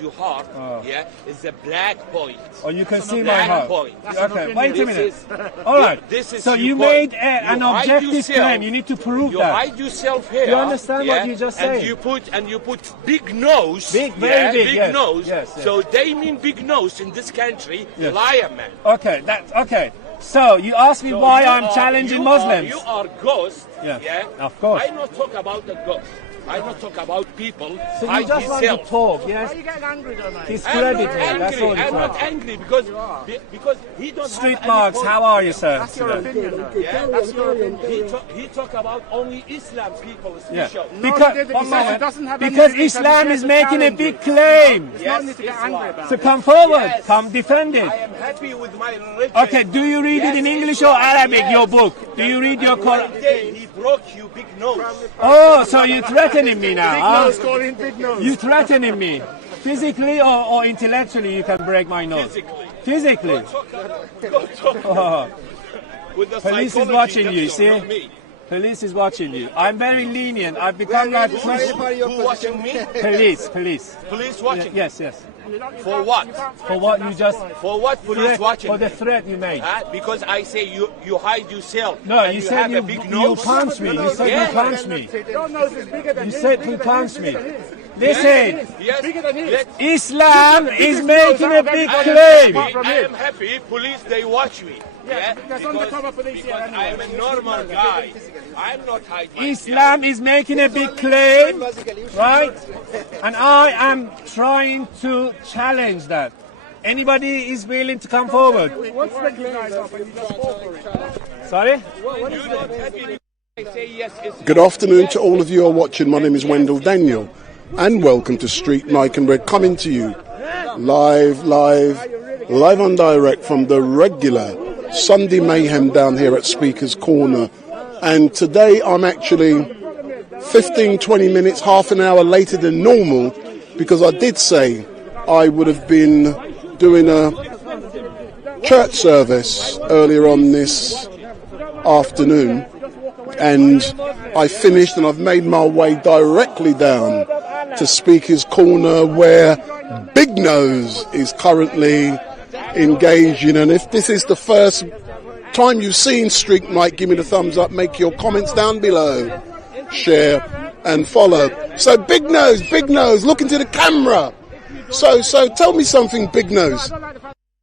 Your heart, yeah, is a black point. Oh, you can see my Black heart. point. Okay, wait a minute. This All right. This is so you point. made an hide objective yourself. claim. You need to prove You that. hide yourself here. You understand what you just said? And you put big nose. Big, very big, yes. nose. Yes. So they mean big nose in this country. Yes. Liar, man. Okay, that's okay. So you asked me why I'm challenging Muslims. You are ghost. Yes, Yeah. of course. I not talk about the ghost. I don't talk about people. So you just want to talk, yes? Are you getting angry, don't I? Discredit me. That's all I'm not angry because he don't Street have Marks, any how are you, sir? That's your opinion, though. Yeah, That's your opinion. He talk about only Islam people Yeah. special. Because Islam is making a big claim. There's no need to get angry about So it. come forward, Yes. come defend it. I am happy with my religion. Okay, do you read it in English or Arabic, your book? Do you read your Quran? One day he broke you big nose. Oh, so you're threatening me now, huh? Calling big nose. You threatening me. Physically or intellectually you can break my nose? Physically. Go talk Oh, with the police is psychology watching that you, not see? me. Police is watching you. I'm very lenient. I've become like Who watching me? police. Police watching. Yes. For what? For what you just For what police watching? for the threat you made. Because I say you hide yourself. No, and you said have a big you nose. punched me. You said Yeah. you punched me. Your nose is bigger than You his. said you punched me. Listen, Yes. Bigger than his. Islam is making a big I claim. am happy. Police, they watch me. Yeah, There's undercover police here because I am anyway. a normal guy. I'm not hiding. Islam is making a big claim, right? And I am trying to challenge that. Anybody is willing to come forward? What's the you guys up and you just fall for it? Sorry? You don't happy. I say yes. It's Good afternoon to all of you who are watching. My name is Wendell Daniel and welcome to StreetMic, and we're coming to you live on direct from the regular Sunday Mayhem down here at Speaker's Corner. And today I'm actually 15-20 minutes, half an hour later than normal, because I did say I would have been doing a church service earlier on this afternoon, and I finished and I've made my way directly down to Speaker's Corner, where Big Nose is currently engaged in. And if this is the first time you've seen StreetMic, give me the thumbs up, make your comments down below, share and follow. So Big Nose, look into the camera. So tell me something, Big Nose.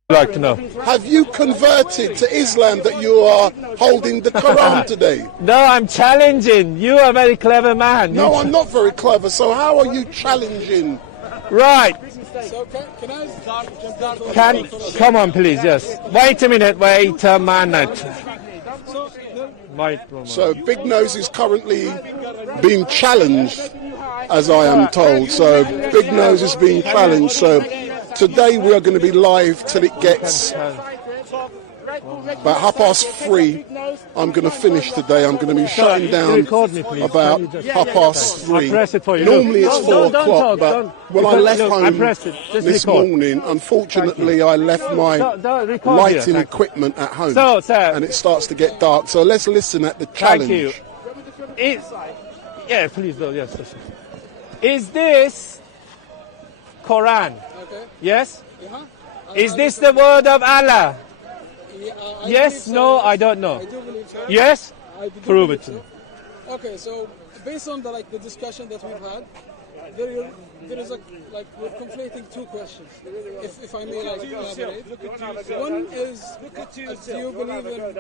I'd like to know. Have you converted to Islam that you are holding the Quran today? No, I'm challenging. You are a very clever man. No, I'm not very clever. So how are you challenging? Right. So can I start? Come on, please, yes. Wait a minute. So Big Nose is currently being challenged, as I am told. So Big Nose is being challenged. So today we are going to be live till it gets about 3:30. I'm going to finish today. I'm going to be shutting down about 3:30. press it for you. Normally Look, it's 4 don't o'clock, talk, but don't. when I left Look, I home pressed it. Just this record. morning, unfortunately I left my Don't record lighting here. equipment at home, So, sir. and it starts to get dark. So let's listen at the Thank you. challenge. Yeah, please do. Yes. Is this Quran? Yes. Is this the word of Allah? Yes. No. I don't know. I do believe so. Yes. I do Prove believe it to me. so. Okay, so based on the discussion that we've had, there is we're conflating two questions. If I may elaborate. One is, do you believe in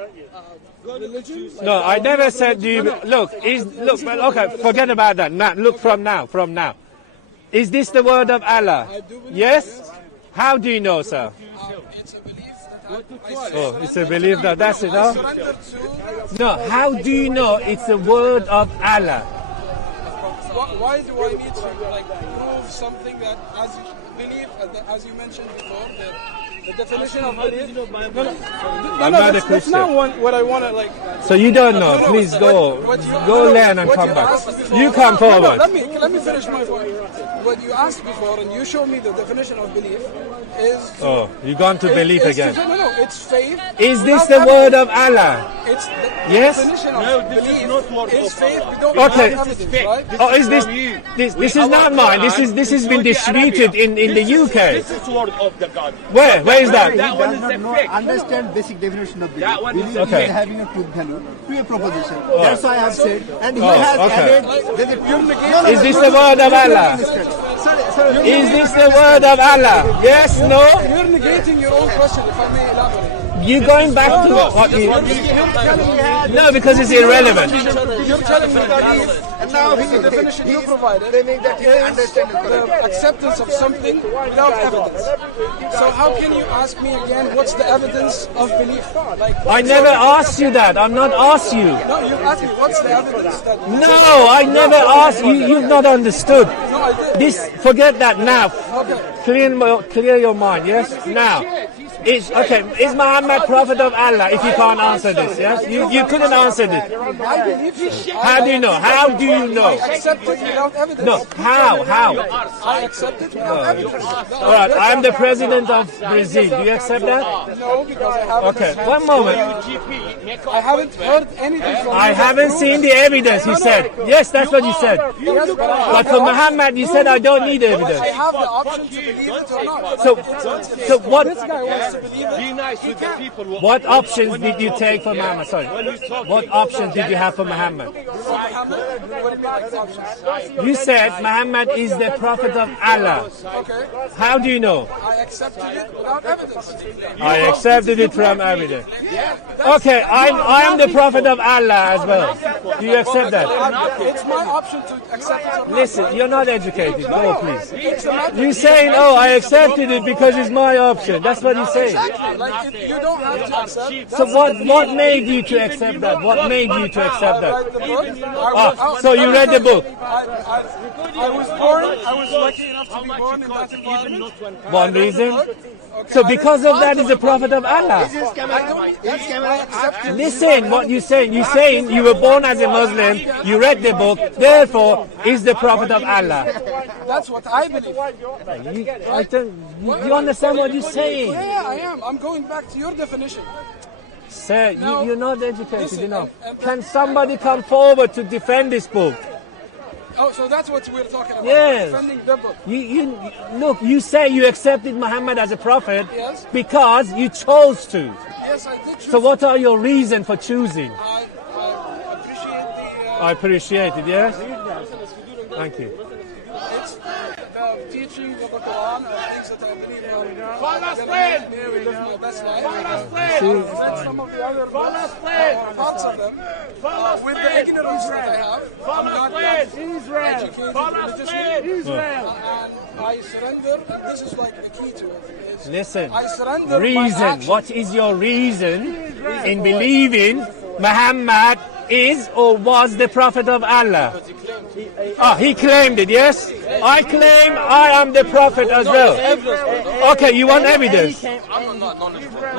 religion? No, I never said. Do you look? Okay, forget about that. Now, look from now. Is this the word of Allah? I do believe Yes. How do you know, sir? it's a belief that Oh, it's a belief that that's it, huh? surrender to. No, how do you know it's the word of Allah? Why do I need to prove something that, as you believe, as you mentioned before, that the definition of belief? I'm not a That's Christian. not what I want to So you don't know. Please go learn and come back. You come forward. Let me finish my point. What you asked before, and you showed me the definition of belief, is. Oh, you gone to belief is again. No, it's faith. Is this without the word evidence. of Allah? It's the Yes? definition of belief is faith. Okay. Evidence, right? Oh, is this is not mine. This is this has been distributed in the UK. This is word of the God. Where is that? That one is the fake. Understand basic definition of belief. That one is Belief the is fake. having a truth value to a proposition. That's why I have said. And he Oh, has okay. added. There's a truth. Is this the word of Allah? Is this the word of Allah? Yes, no? You're negating your own question, if I may elaborate. You're going back to what you... No, because it's irrelevant. You're telling me that and now the definition you provided Claiming that he understands it the correctly. acceptance of something without evidence. So how can you ask me again what's the evidence of belief? Like, I never asked you that. I'm not asked you. No, you asked me what's the evidence that... No, I never asked you. You've not understood. No, I did. This, forget that now. Okay. Clear your mind, yes? Now. Is Muhammad prophet of Allah if you can't answer this, yes? You couldn't answer this. I believe so. How do you know? How do you know? I accept it without evidence. No, how? I accept it without evidence. All right, I'm the president of Brazil. Do you accept that? No, because I haven't. Okay, one moment. I haven't heard anything from I you. haven't seen the evidence, he said. Yes, that's what you said. Yes, but I But for Muhammad, you said I don't need evidence. I have the option to believe it or not. So what This guy wants to believe it. Be nice with the people. what options did you take for Muhammad? Sorry. What options did you have for Muhammad? Muhammad, what do you mean like options? You said Muhammad is the prophet of Allah. Okay. How do you know? I accepted it without evidence. I accepted it from evidence. Okay, I'm the prophet of Allah as well. Do you accept that? It's my option to accept it or not. Listen, you're not educated. Go, please. It's a matter You're saying, oh, I accepted it because it's my option. That's what you're saying. like you don't have to accept. So what made you to accept that? What made you to accept that? Read the book. Ah, so you read the book. I was born. I was lucky enough to be born in that environment. One reason. So because of that is the prophet of Allah. Listen, what you're saying. You're saying you were born as a Muslim, you read the book, therefore is the prophet of Allah. That's what I believe. You understand what you're saying? Yeah, I am. I'm going back to your definition. Sir, you're not educated enough. Can somebody come forward to defend this book? Oh, so that's what we're talking about. Yes. Defending the book. Look, you say you accepted Muhammad as a prophet Yes. because you chose to. Yes, I did choose. So what are your reasons for choosing? I appreciate the. I appreciate it, yes? Thank you. It's the teaching of the Quran and things that I believe in. Palestine! Live my best life. Palestine! And some of the other Palestine! parts of them, with the ignorance that I have, I'm not that educated religiously. Israel! And I surrender. This is like the key to it. Is Listen, I surrender my reason. actions. What is your reason in believing Muhammad is or was the prophet of Allah? He claimed it, yes? I claim I am the prophet as well. Okay, you want evidence?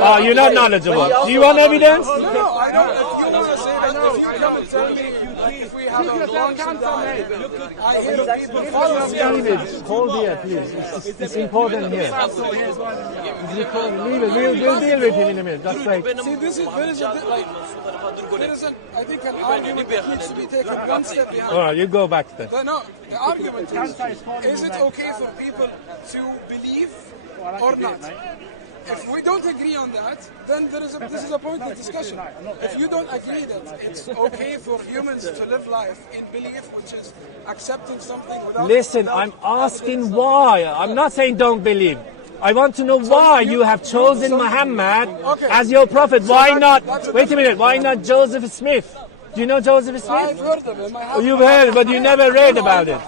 Oh, you're not knowledgeable. Do you want evidence? No, I don't. If you want to say that, if you come and tell me if we have a long die, I hear people follow me. Hold here, please. It's important here. It's recorded. Leave it. We'll deal with him in a minute. That's right. See, there is I think an argument that needs to be taken one step behind. All right, you go back there. No, the argument is it okay for people to believe or not? If we don't agree on that, then this is a pointless discussion. If you don't agree that it's okay for humans to live life in belief, which is accepting something without... Listen, I'm asking why. I'm not saying don't believe. I want to know why you have chosen Muhammad as your prophet. Why not? Wait a minute. Why not Joseph Smith? Do you know Joseph Smith? I've heard of him. You've heard, but you never read about it.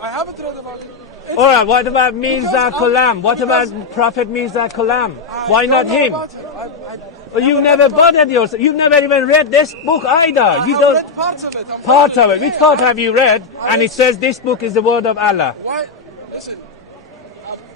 I haven't read about it. All right, what about Mirza Ghulam? What about Prophet Mirza Ghulam? Why not him? Well, you never bothered yourself. You've never even read this book either. You don't. Read parts of it. Part of it. Which part have you read? And it says this book is the word of Allah. Why? Listen. Are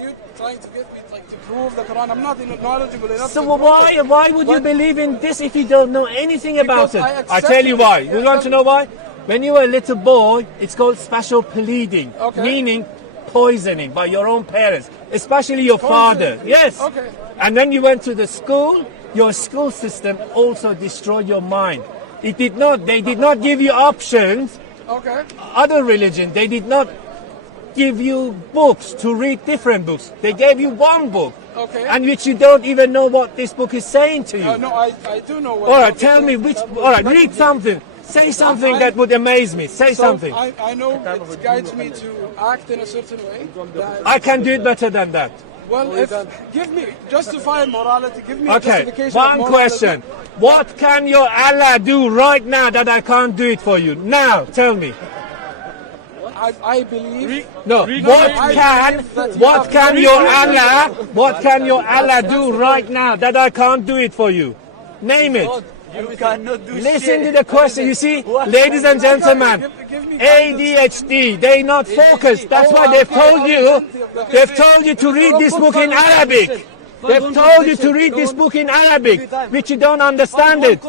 you trying to get me to prove the Quran? I'm not knowledgeable enough. So why would you believe in this if you don't know anything about it? Because I tell you why. You want to know why? When you were a little boy, it's called special pleading, meaning poisoning by your own parents, especially your father. Yes. Okay. And then you went to the school, your school system also destroyed your mind. They did not give you options. Okay. Other religion, they did not give you books to read different books. They gave you one book, Okay. and which you don't even know what this book is saying to you. No, I do know what. All right, tell me which. All right, read something. Say something that would amaze me. Say something. I know it guides me to act in a certain way. I can do it better than that. Well, give me justify morality. Give me a Okay, justification. one of question. What can your Allah do right now that I can't do it for you? Now, tell me. I believe. No, what can your Allah do right now that I can't do it for you? Name it. You cannot do Listen to the question. You see, ladies and gentlemen, ADHD, they not focused. That's why they've told you to read this book in Arabic. They've told you to read this book in Arabic, which you don't understand it.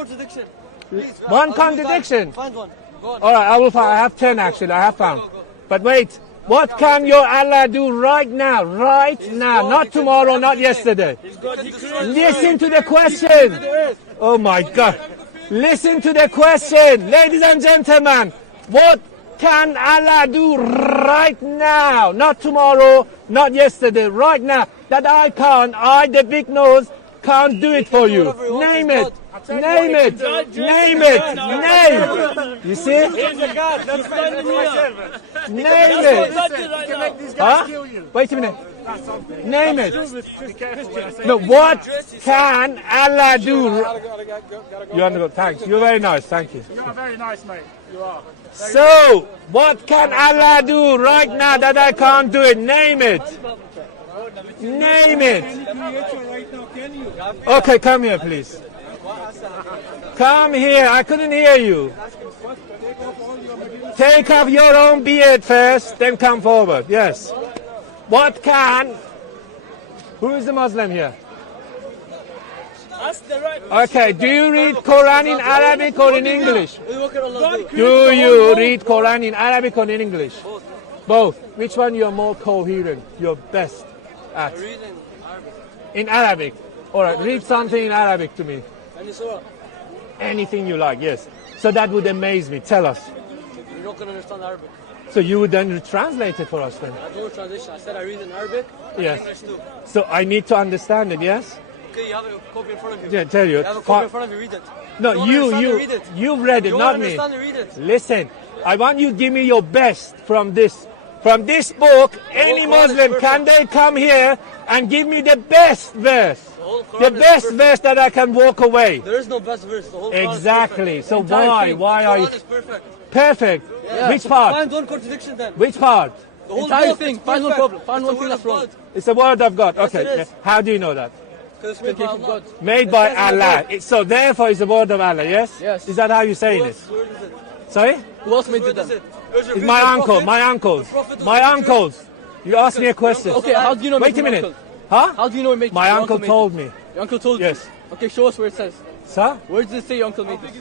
One contradiction. Find one. Go on. All right, I will find. I have 10 actually. I have found. But wait, what can your Allah do right now? Right now, not tomorrow, not yesterday. Listen to the question. Oh my God. Listen to the question. Ladies and gentlemen, what can Allah do right now? Not tomorrow, not yesterday, right now. That I can't, the big nose, can't do it for you. Name it. Name it. Name it. Name. You see? Name it. Huh? Wait a minute. Name it. No, what can Allah do? You want to go? Thanks. You're very nice. Thank you. You are very nice, mate. You are. So, what can Allah do right now that I can't do it? Name it. Name it. Okay, come here, please. Come here. I couldn't hear you. Take off your own beard first, then come forward. Yes. What can? Who is the Muslim here? Okay. Do you read Quran in Arabic or in English? Do you read Quran in Arabic or in English? Both. Which one you are more coherent? You're best at? In Arabic. All right. Read something in Arabic to me. Anything you like. Yes. So that would amaze me. Tell us. You're not going to understand Arabic. So you would then translate it for us then? I don't know translation. I said I read in Arabic. Yes. English too. So I need to understand it, yes? Okay, you have a copy in front of you. Yeah, tell you. You have a copy in front of you. Read it. No, Don't you understand it, read it. you've read it, You not don't me. understand it, read it. Listen, I want you to give me your best from this. From this book, any Quran is Muslim, perfect. can they come here and give me the best verse? whole Quran The is best perfect. verse that I can walk away. There is no best verse. The whole Quran Exactly. is So perfect. The entire why? thing. Why The are you Quran is perfect. perfect? Yeah. Which part? Find one contradiction then. Which part? The whole Entire book thing. is Find one perfect. problem. Find It's one the thing word that's of wrong. God. It's the word of God. Yes, Okay. it is. How do you know that? Because it's made by Allah. Made by Allah. So therefore, it's the word of Allah. Yes. Yes. Is that how you're saying it? Where is it? Sorry? Who else made Where it is then? it? Where's your It's great my uncle. prophet? My uncles. The prophet was My a uncles. You asked me a question. Okay, how do you know? it Wait made a your minute. uncle? Huh? How do you know it made My your uncle made told it? me. Your uncle told you? Yes. Okay, show us where it says. Sir? Where does it say your uncle made it?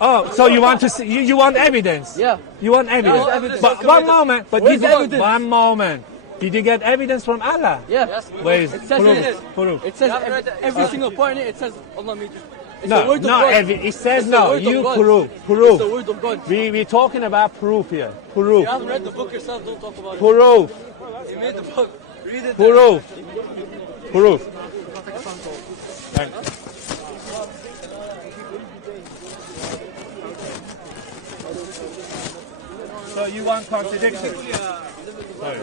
Oh, so you want to see? You want evidence? Yeah. You want evidence? Where's evidence? But one moment. But Where's did the you- evidence? One moment. Did you get evidence from Allah? Yeah. Yes. Where is It says proof? it. Proof. It says You haven't read every single point in it. It says Allah made it. It's the No, word of not God. every. It says It's the no. word of You God. prove. It's Proof. the word of God. We're talking about proof here. Proof. You haven't read the book yourself, don't talk about it. Proof. You made the book. Read it. Proof. Proof. Thanks. So you want contradiction? Sorry.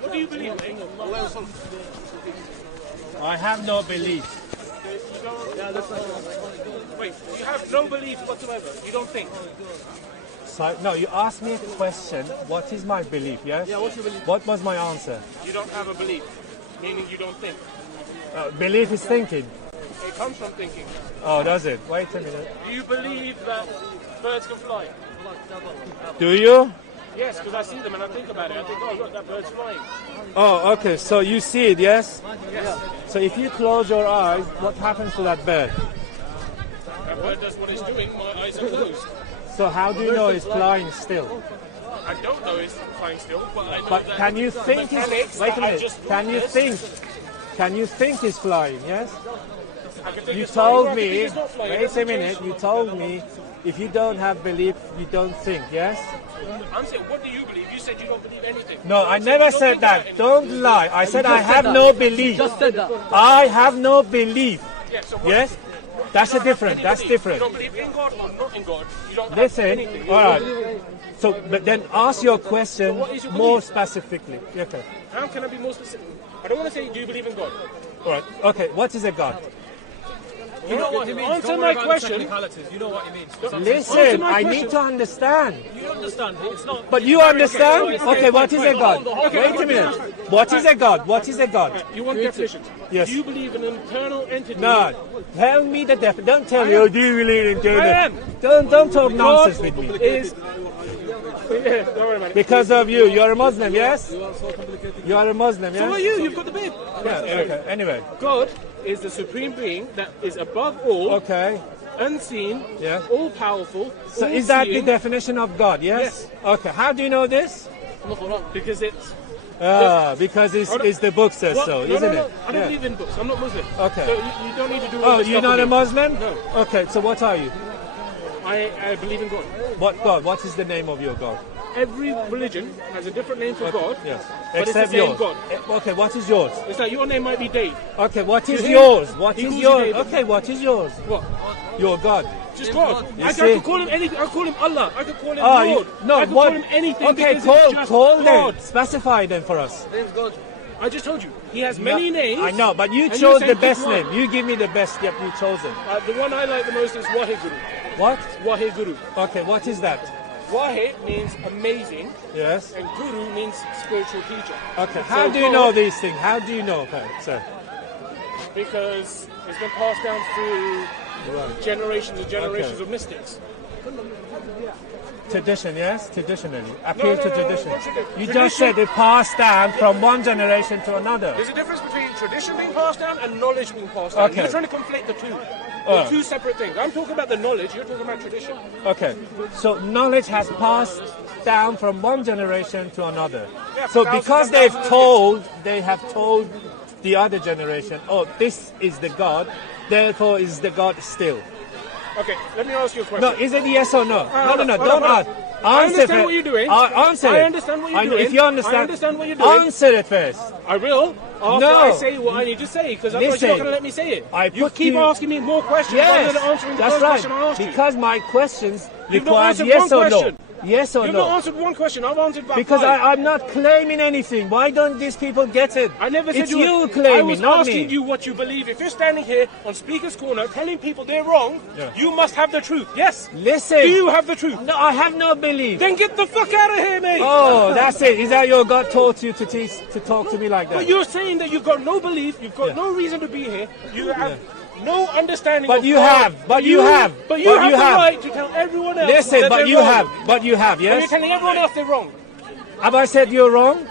What do you believe in? I have no belief. Wait, you have no belief whatsoever. You don't think. So, no, you asked me a question. What is my belief? Yes. Yeah, what's your belief? What was my answer? You don't have a belief, meaning you don't think. Belief is thinking. It comes from thinking. Oh, does it? Wait a minute. Do you believe that birds can fly? Do you? Yes, because I see them and I think about it. I think, oh, look, that bird's flying. Oh, okay. So you see it, yes? Yes. So if you close your eyes, what happens to that bird? That bird does what it's doing. My eyes are closed. So how do you know it's flying still? I don't know it's flying still, but I know But that can you the think mechanics it's... Wait a that I minute. just Can you witnessed- think? Can you think it's flying, yes? think You it's flying, told or I can think me, it's not flying. wait That's a minute, you told me if you don't have belief, you don't think, yes? I'm saying, what do you believe? You said you don't believe anything. No, I I'm saying never you don't said think about that. anything. Don't lie. I said I just said have that. no belief. Just said that. I have no belief. Yeah, so what? Yes? That's a different. That's You different. don't believe in God or not in God. You don't have Listen, anything. all right. So, but then ask your question what is your more belief? specifically. Okay. How can I be more specific? I don't want to say, do you believe in God? All right. Okay. What is a God? You know what he means. Answer my question. You know what he means. Listen, my I question. need to understand. You understand, but it's not. But you understand? okay, Okay, what is a God? okay, Wait a minute. What is a God? What is a God? You want definitions? Yes. Do you believe in an internal entity? No. Tell me the definition. Don't tell me, oh, do you believe in God? I am. Don't talk nonsense with me. Is yeah, don't worry about it. Because of you. You're a Muslim, yes? You are a Muslim, So are yes? you? You've got the beard. Yeah, okay. Anyway. God is the supreme being that is above all, Okay. unseen, Yeah. all powerful. So all is that the seeing. definition of God, yes? Okay. How do you know this? Because it's Because it's the book says What? so, No, isn't no, no. it? I don't believe in books. I'm not Muslim. Okay. So you don't need to do all Oh, this you're stuff not a with me. Muslim? No. Okay, so what are you? I believe in God. What God? What is the name of your God? Every religion has a different name for God. Yes. But it's Except the same yours. God. Okay, what is yours? It's like your name might be Dave. Okay, what is To him, yours? What he is calls yours? you David. Okay, what is yours? What? Your God. Just God. You I see? could call him anything. I could call him Allah. I could call him Oh, Lord. no, I could what? call him anything. Okay, because it's just call God. them. Specify them for us. Name's God. I just told you. He has many No, names. I know, but you and chose said the pick best one. name. You give me the best. Yep, you chosen. The one I like the most is Waheguru. What? Waheguru. Okay, what is that? Wahe means amazing, Yes. and Guru means spiritual teacher. Okay, So how do you God- know these things? How do you know, okay, sir? Because it's been passed down through generations and generations Okay. of mystics. Tradition, yes? Traditionally. Appeal No, to no, tradition. what's it? You Tradition- just said it passed down from one generation to another. There's a difference between tradition being passed down and knowledge being passed down. Okay. You're trying to conflate the two. They're two separate things. I'm talking about the knowledge, you're talking about tradition. Okay, so knowledge has passed down from one generation to another. Yeah, So thousands because and they have told the other generation, oh, this is the God, therefore is the God still. Okay, let me ask you a question. No, is it yes or no? No, hold on, don't hold on. ask. I Answer understand first. what you're doing. Answer I it. understand what you're And doing. If you understand, I understand what you're doing. Answer it first. I will after No. I say what I need to say, because otherwise you're not Listen, going to let me say it. I You put keep you- asking me more questions Yes, rather than answering the that's first right. question I asked you. Because my questions You've not require answered yes one or no. question. Yes or You've no. not answered one question. I've answered about Because five. I'm not claiming anything. Why don't these people get it? I never said it's you were. you claiming, I was not asking me. you what you believe. If you're standing here on Speaker's Corner telling people they're wrong, Yeah. you must have the truth. Yes. Listen. Do you have the truth? No, I have no belief. Then get the fuck out of here, mate. Oh, that's it. Is that your God taught you to talk to me like that? But you're saying that you've got no belief, you've got Yeah. no reason to be here, you have no understanding But of you God. have, but you have, But you but have you the have. right to tell everyone else Listen, that but they're you wrong. have, And you're yes? telling everyone else they're wrong. Have I said you're wrong?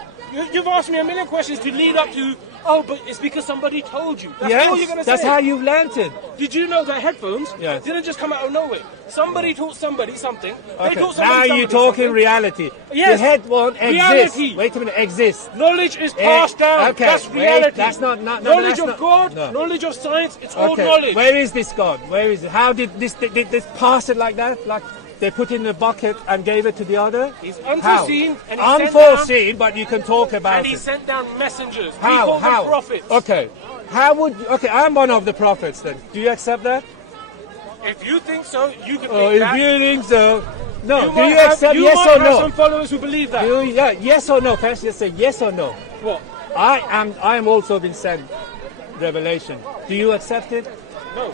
You've asked me a million questions to lead up to, oh, but it's because somebody told you. That's all you're going to Yes, that's say. how you've learnt it. Did you know that headphones Yes. didn't just come out of nowhere? Somebody taught somebody something. They Okay. taught Now somebody you're talking something. reality. Yes. The head won't exist. Reality. Wait a minute, exist. Knowledge is passed down. okay, That's wait, reality. that's not- no, knowledge that's of not- God, no. knowledge of science, it's all Okay, knowledge. where is this God? Where is it? How did this pass it like that? Like they put it in a bucket and gave it to the other? He's How? unforeseen and he sent Unforeseen, but you can talk about And he it. sent down messengers. We How? call them How? prophets. Okay. How would? Okay, I'm one of the prophets. Then, do you accept that? If you think so, you can Oh, think if that. you think so, no. Do might you have- accept you yes might or have no? some followers who believe that. Yes or no? First, just say yes or no. What? I am also been sent revelation. Do you accept it? No.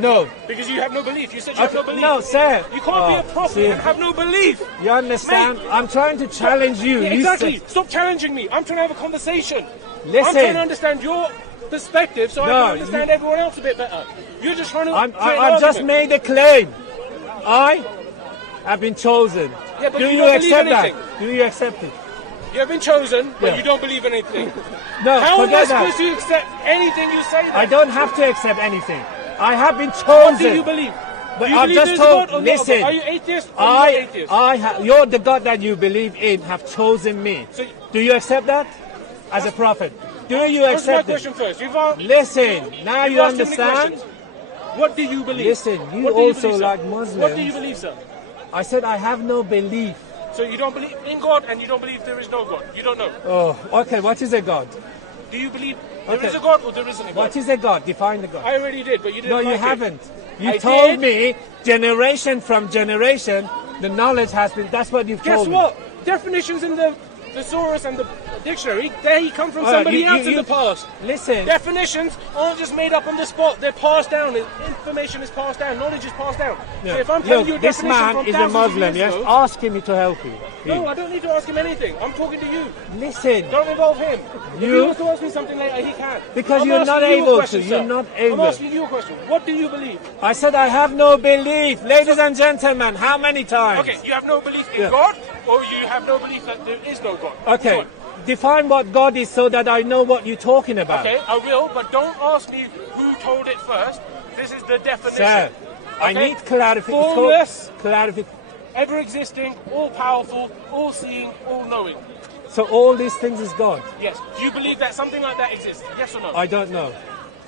No. Because you have no belief. You said you have no Okay, belief. no, sir. You can't be Oh, a prophet see. and have no belief. You understand? Mate. I'm trying to challenge you. Yeah, You exactly. said- Stop challenging me. I'm trying to have a conversation. Listen. I'm trying to understand your perspective so I No, can understand everyone else a bit better. You're just trying to create an I've just argument. made a claim. I have been chosen. Yeah, but Do you you don't believe accept that? anything. Do you accept it? You have been chosen, but Yeah. you don't believe in anything. No, How am I forget that. supposed to accept anything you say then? I don't have to accept anything. I have been chosen. What do you believe? But do you I've believe just there's told. a God or not a God? Listen, Are you atheist or not atheist? you're the God that you believe in have chosen me. So- Do you accept that as a prophet? Do you Answer my accept it? question first. You've asked Listen, now You've you asked too many understand. questions. What do you believe? Listen, you What do also believe, sir? like Muslims. What do you believe, sir? I said I have no belief. So you don't believe in God and you don't believe there is no God. You don't know. Oh, okay. What is a God? Do you believe there Okay. is a God or there isn't a God? What is a God? Define the God. I already did, but you didn't. No, you like it. haven't. You I told did. me generation from generation, the knowledge has been. That's what you've Guess told what? Definitions in the thesaurus and the dictionary, they come from somebody else in the past. me. Listen. Definitions aren't just made up on the spot. They're passed down. Information is passed down. Knowledge is passed down. Yeah. So if I'm telling Look, you a this definition man from is a thousands of Muslim. years Yes. ago- Ask him to help you. No, I don't need to ask him anything. I'm talking to you. Listen. Don't involve him. If he You- wants to ask me something later, he can. Because I'm you're not asking you a able question, to. You're sir. not I'm able. asking you a question. What do you believe? I said I have no belief, ladies and gentlemen. How many times? Okay, you have no belief in Yeah. God, or you have no belief that there is no God? Okay. Which one? Define what God is so that I know what you're talking about. Okay, I will, but don't ask me who told it first. This is the definition. Sir, I Okay? need clarification. Formless, Clarification. ever existing, all powerful, all seeing, all knowing. So all these things is God. Yes. Do you believe that something like that exists? Yes or no? I don't know.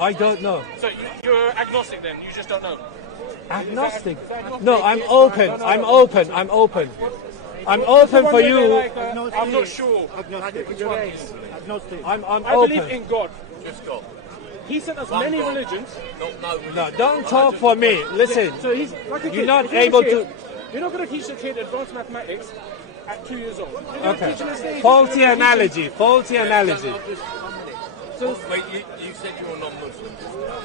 I don't know. So you're agnostic then? You just don't know? Agnostic. Is that agnostic? No, I'm open. I'm open. I'm open. I'm open for you. Like, I'm not sure. Which one is? I'm I open. believe in God. Just God. He sent us many religions. No, don't talk for me. Listen. So he's like a kid. You're not If you're a able kid, to. You're not going to teach a kid advanced mathematics at 2 years old. You're gonna Okay. teach him a stage. Faulty analogy. Faulty analogy. So, wait, you said you're non-Muslim.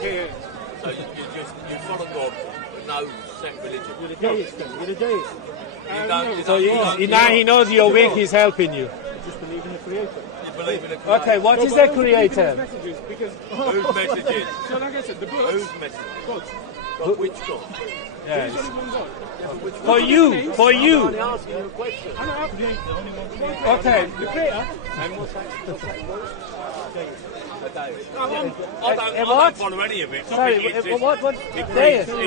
Yeah. So you follow God, but no set religion. You're a deist then. You're a deist. You don't, So now he knows you're weak. He's helping you. Just believe in the creator. you believe in a creator. Okay, what is No, but I a don't believe in his creator? messages because Whose messages? so like I said, the books. Whose messages? God's. God, which God? Yes. There's only one God. For you. For you. I know, Okay. the creator. I what? don't follow any of it. Sorry. It's just- What? He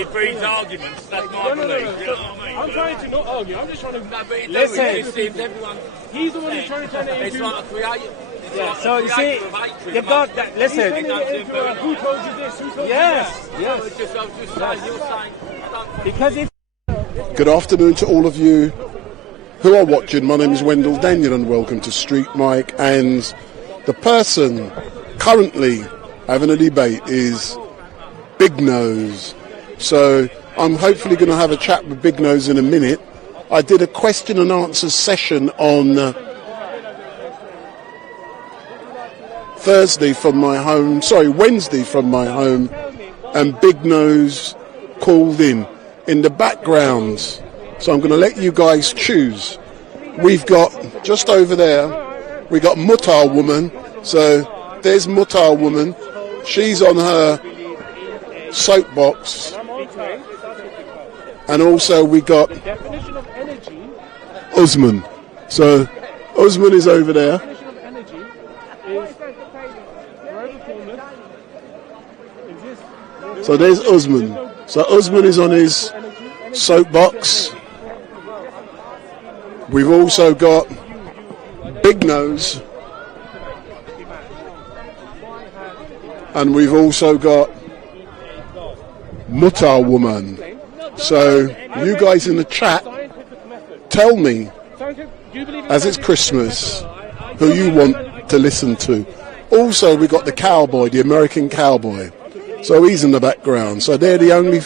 breeds arguments. That's my No. belief. You know what I mean? I'm trying to not argue. I'm just trying to. No, but he Listen. does. He seems everyone. He's the one who's trying to turn it It's into. like a creator. It's like So a you see, creator of hatred. you've got that. He's Listen. turning it into a, who told you this? Who told Yes. I Yes. was just saying, you're saying, I don't Because if Good afternoon to all of you who are watching. My name is Wendell Daniel and welcome to StreetMic. And the person currently having a debate is Big Nose. So I'm hopefully going to have a chat with Big Nose in a minute. I did a question and answer session on Wednesday from my home, and Big Nose called in the background. So I'm going to let you guys choose. We've got, just over there, we got Mutar Woman. So there's Mutar Woman. She's on her soapbox. And also we got definition of energy. Usman. So Usman is over there. Definition of energy is forever formless. Exists. So there's Usman. So Usman is on his soapbox. We've also got Big Nose. And we've also got Mutar Woman. So you guys in the chat, tell me, as it's Christmas, who you want to listen to. Also, we got the cowboy, the American cowboy. So he's in the background. So they're the only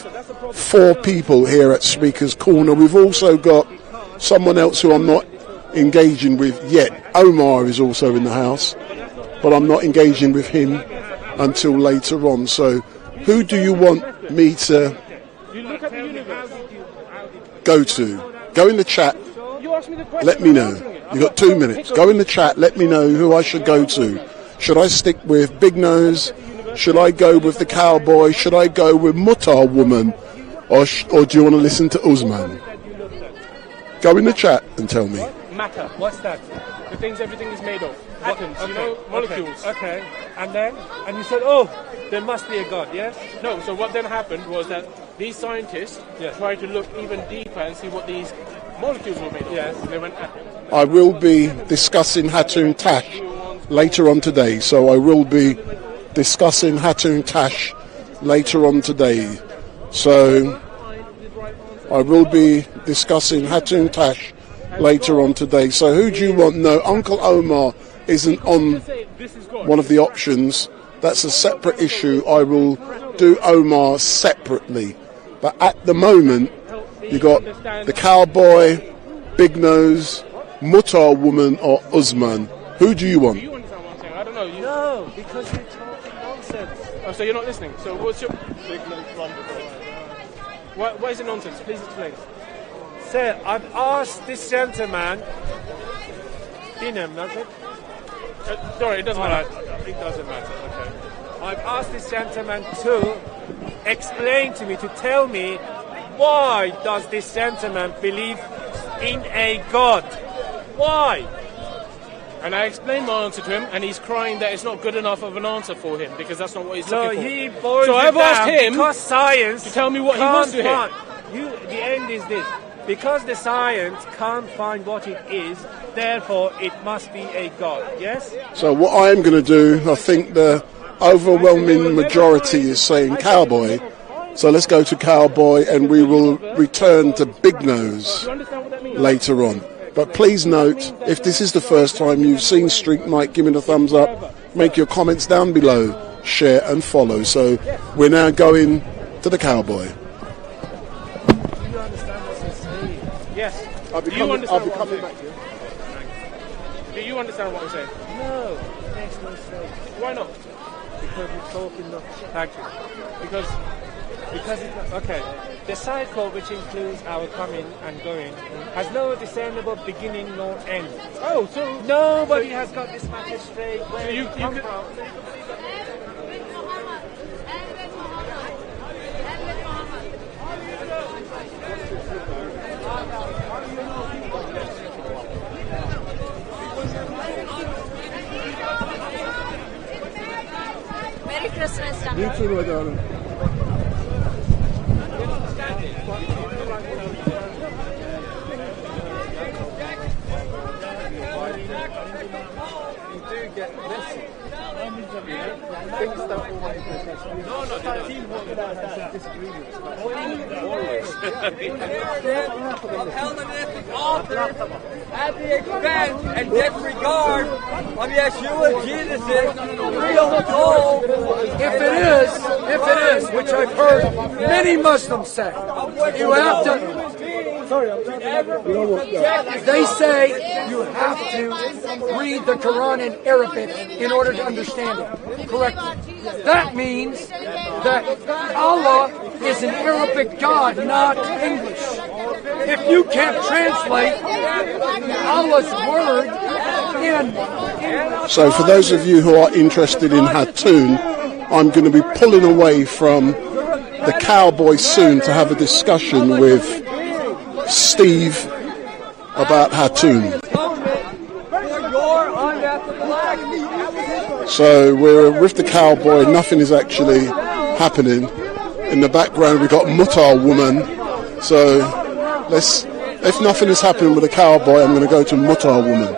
4 people here at Speaker's Corner. We've also got someone else who I'm not engaging with yet. Omar is also in the house, but I'm not engaging with him until later on. So who do you want me to go to? Go in the chat. Let me know. You've got 2 minutes. Go in the chat. Let me know who I should go to. Should I stick with Big Nose? Should I go with the cowboy? Should I go with Mutar Woman? Or do you want to listen to Usman? Go in the chat and tell me. Matter. what's that? The things everything is made of. Atoms, you know, molecules. Okay. And then, and you said, oh, there must be a God. Yes. No, so what then happened was that these scientists Yes. tried to look even deeper and see what these molecules were made of. Yes. And they went atoms. I will be discussing Hatun Tash later on today. So I will be discussing Hatun Tash later on today. So I will be discussing Hatun Tash later on today. So who do you want? No, Uncle Omar isn't on one of the options. That's a separate issue. I will do Omar separately. But at the moment, you got the cowboy, Big Nose, Mutar Woman, or Usman. Who do you want? You understand what I'm saying? I don't know. No, because you're talking nonsense. Oh, so you're not listening. So what's your... What is the nonsense? Please explain. Sir, I've asked this gentleman. Dinem, that's it? Sorry, it doesn't matter. It doesn't matter. Okay. I've asked this gentleman to explain to me, to tell me, why does this gentleman believe in a God? Why? And I explained my answer to him, and he's crying that it's not good enough of an answer for him because that's not what he's looking for. He boils So it I've asked down him because science to tell me what he wants to hear. The end is this. Because the science can't find what it is, therefore it must be a God. Yes? So what I am going to do, I think the overwhelming majority is saying cowboy. So let's go to cowboy and we will return to Big Nose later on. But please note, if this is the first time you've seen StreetMic, give me a thumbs up, make your comments down below, share and follow. So we're now going to the cowboy. Do you understand what he's saying? Yes. I'll be Do you coming understand what I'm back saying? to you. Do you understand what I'm saying? No, it makes no sense. Why not? Because you're talking not. Thank you. Because it's okay. The cycle, which includes our coming and going, has no discernible beginning nor end. oh, so Nobody has got this matter straight. Where you come could- from? Merry Christmas, You too, my darling. At the expense and disregard of Yeshua, Jesus' real soul. If it is, which I've heard many Muslims say, you have to. They say you have to read the Quran in Arabic in order to understand it correctly. That means that Allah is an Arabic God, not English. If you can't translate Allah's word in English. So for those of you who are interested in Hatun, I'm going to be pulling away from the cowboy soon to have a discussion with Steve about Hatun. So we're with the cowboy, nothing is actually happening. In the background we've got Mutar Woman. So if nothing is happening with the cowboy, I'm going to go to Mutar Woman.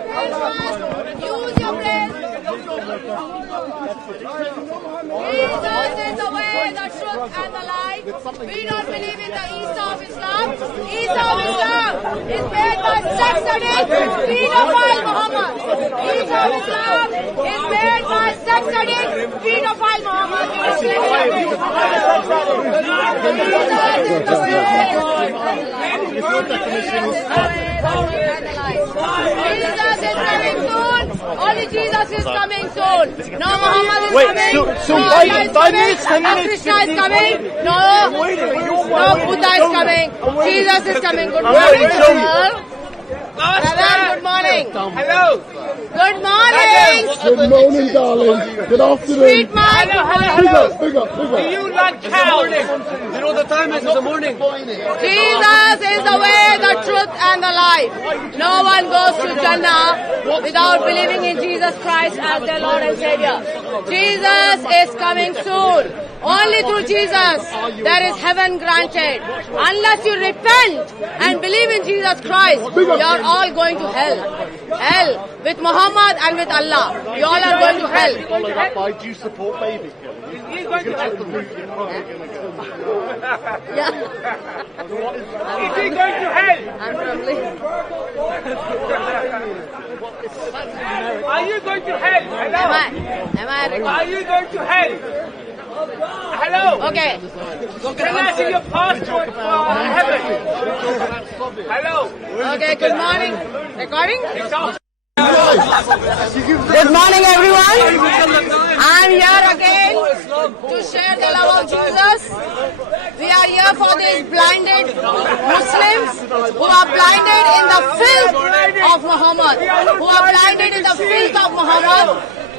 We don't believe in the Isa of Islam. Isa of Islam is made by sex addict, pedophile Muhammad. Isa of Islam is made by sex addict, pedophile Muhammad. Jesus is coming soon. Only Jesus is coming soon. No Muhammad is coming. So no Allah is coming. No Krishna is coming. No Buddha is coming. Jesus is coming. Good morning, sir. Good morning. Hello. Good morning. Good morning, darling. Good afternoon. StreetMic. Big up. Do you like cows? You know the time is in the morning. Jesus is the way, the truth, and the life. 5. No one goes to Jannah without believing in Jesus Christ as their Lord and Savior. Jesus is coming soon. Only through Jesus there is heaven granted. Unless you repent and believe in Jesus Christ, you are all going to hell. Hell with Muhammad and with Allah. You all are going to hell. Follow that by, do you support baby killing? He's going to hell. Yeah. Is he going to hell? I'm probably. Are you going to hell? Hello? Am I recording? Are you going to hell? Hello? Okay. Can I see your passport for heaven? Hello? Okay, good morning. Recording? Good morning, everyone. I'm here again to share the love of Jesus. We are here for these blinded Muslims who are blinded in the filth of Muhammad. Who are blinded in the filth of Muhammad.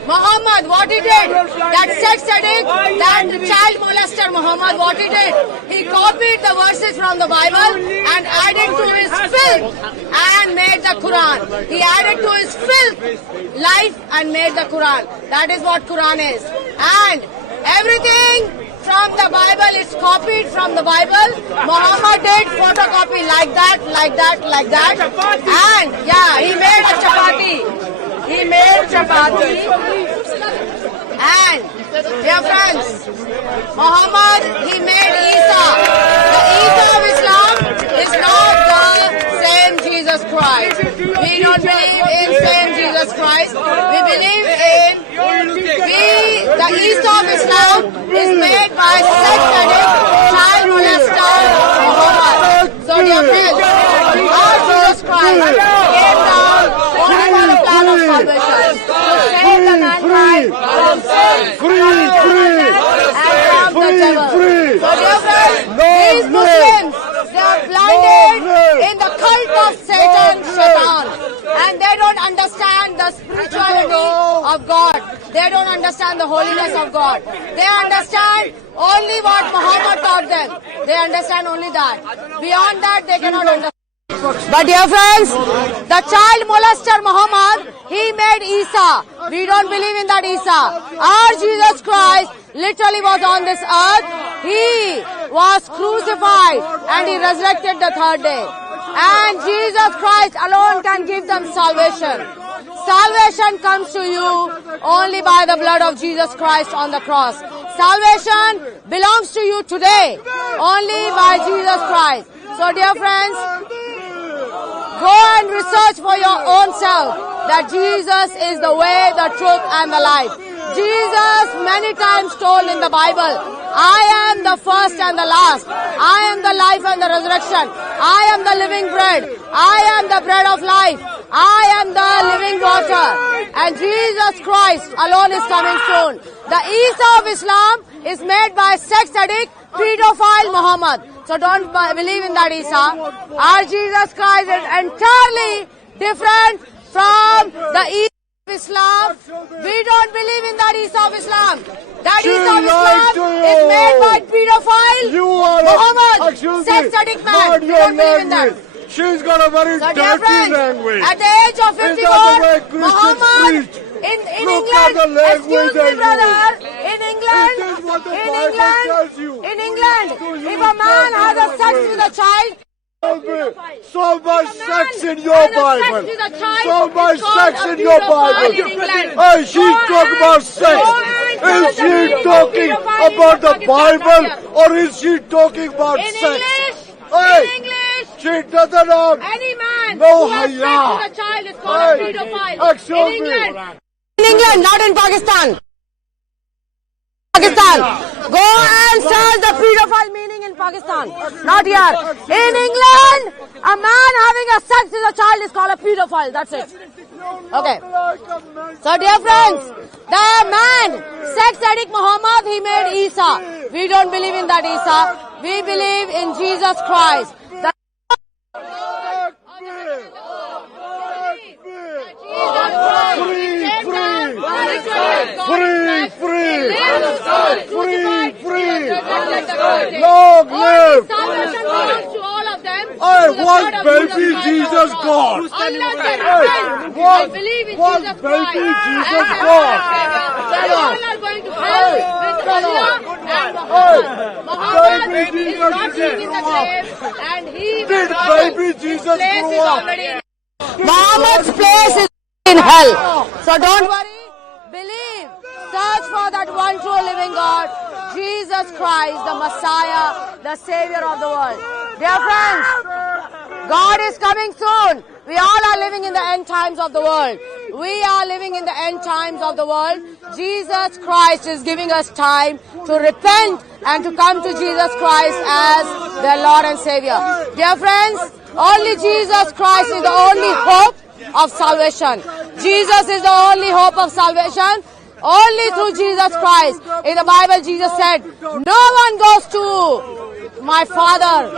Muhammad, what he did, that sex addict, that child molester Muhammad, what he did, he copied the verses from the Bible and added to his filth and made the Quran. He added to his filth life and made the Quran. That is what Quran is. And everything from the Bible is copied from the Bible. Muhammad did photocopy like that, like that, like that. And yeah, he made a chapati. He made chapati. And dear friends, Muhammad, he made Isa. The Isa of Islam is not the same Jesus Christ. We don't believe in same Jesus Christ. We believe in the Isa of Islam is made by sex addict, child molester, Muhammad. So dear friends, our Jesus Christ came down only for the plan of salvation. To save the mankind from sin, and from the devil. So dear friends, these Muslims, they are blinded in the cult of Satan, Shaitan. And they don't understand the spirituality of God. They don't understand the holiness of God. They understand only what Muhammad taught them. They understand only that. Beyond that, they cannot understand. But dear friends, the child molester Muhammad, he made Isa. We don't believe in that Isa. Our Jesus Christ literally was on this earth. He was crucified and he resurrected the third day. And Jesus Christ alone can give them salvation. Salvation comes to you only by the blood of Jesus Christ on the cross. Salvation belongs to you today only by Jesus Christ. So dear friends, go and research for your own self that Jesus is the way, the truth and the life. Jesus many times told in the Bible, I am the first and the last. I am the life and the resurrection. I am the living bread. I am the bread of life. I am the living water. And Jesus Christ alone is coming soon. The Isa of Islam is made by sex addict, pedophile Muhammad. So don't believe in that Isa. Our Jesus Christ is entirely different from the Isa of Islam. We don't believe in that Isa of Islam. That Isa of Islam is made by pedophile Muhammad, sex addict man. We don't believe in that. She's got a very dirty language. At the age of 54, Muhammad in England, excuse me brother, in England, if a man has a sex with a child, so much sex in your Bible. So much sex in your Bible. Hey, she's talking about sex. Is she talking about the Bible or is she talking about sex? Hey, she doesn't have any man no who has sex with a child is called a pedophile. In England, not in Pakistan. Go and search the pedophile meaning in Pakistan, not here. In England, a man having a sex with a child is called a pedophile. That's it. Okay. So dear friends, the man, sex addict Muhammad, he made Isa. We don't believe in that Isa. We believe in Jesus Christ. Long live! Salvation belongs to all of them. was baby Jesus God? I believe in Jesus Christ. Jesus God? We all are going to hell with Allah and Muhammad. Muhammad is not living in the grave, and he will not. Baby Jesus Place grow is up? already in. Muhammad's place is in hell. So don't worry. Believe. Search for that one true living God, Jesus Christ, the Messiah, the Savior of the world. Dear friends, God is coming soon. We all are living in the end times of the world. We are living in the end times of the world. Jesus Christ is giving us time to repent and to come to Jesus Christ as their Lord and Savior. Dear friends, only Jesus Christ is the only hope of salvation. Jesus is the only hope of salvation. Only through Jesus Christ. In the Bible, Jesus said, no one goes to my Father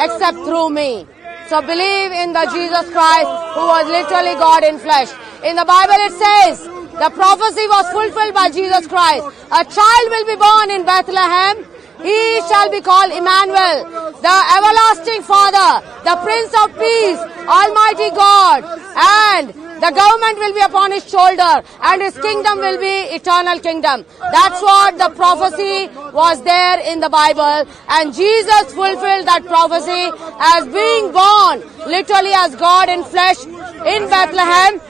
except through me. So believe in the Jesus Christ who was literally God in flesh. In the Bible it says, the prophecy was fulfilled by Jesus Christ. A child will be born in Bethlehem. He shall be called Emmanuel, the everlasting Father, the Prince of Peace, Almighty God, and the government will be upon his shoulder, and his kingdom will be eternal kingdom. That's what the prophecy was there in the Bible, and Jesus fulfilled that prophecy as being born, literally as God in flesh, in Bethlehem.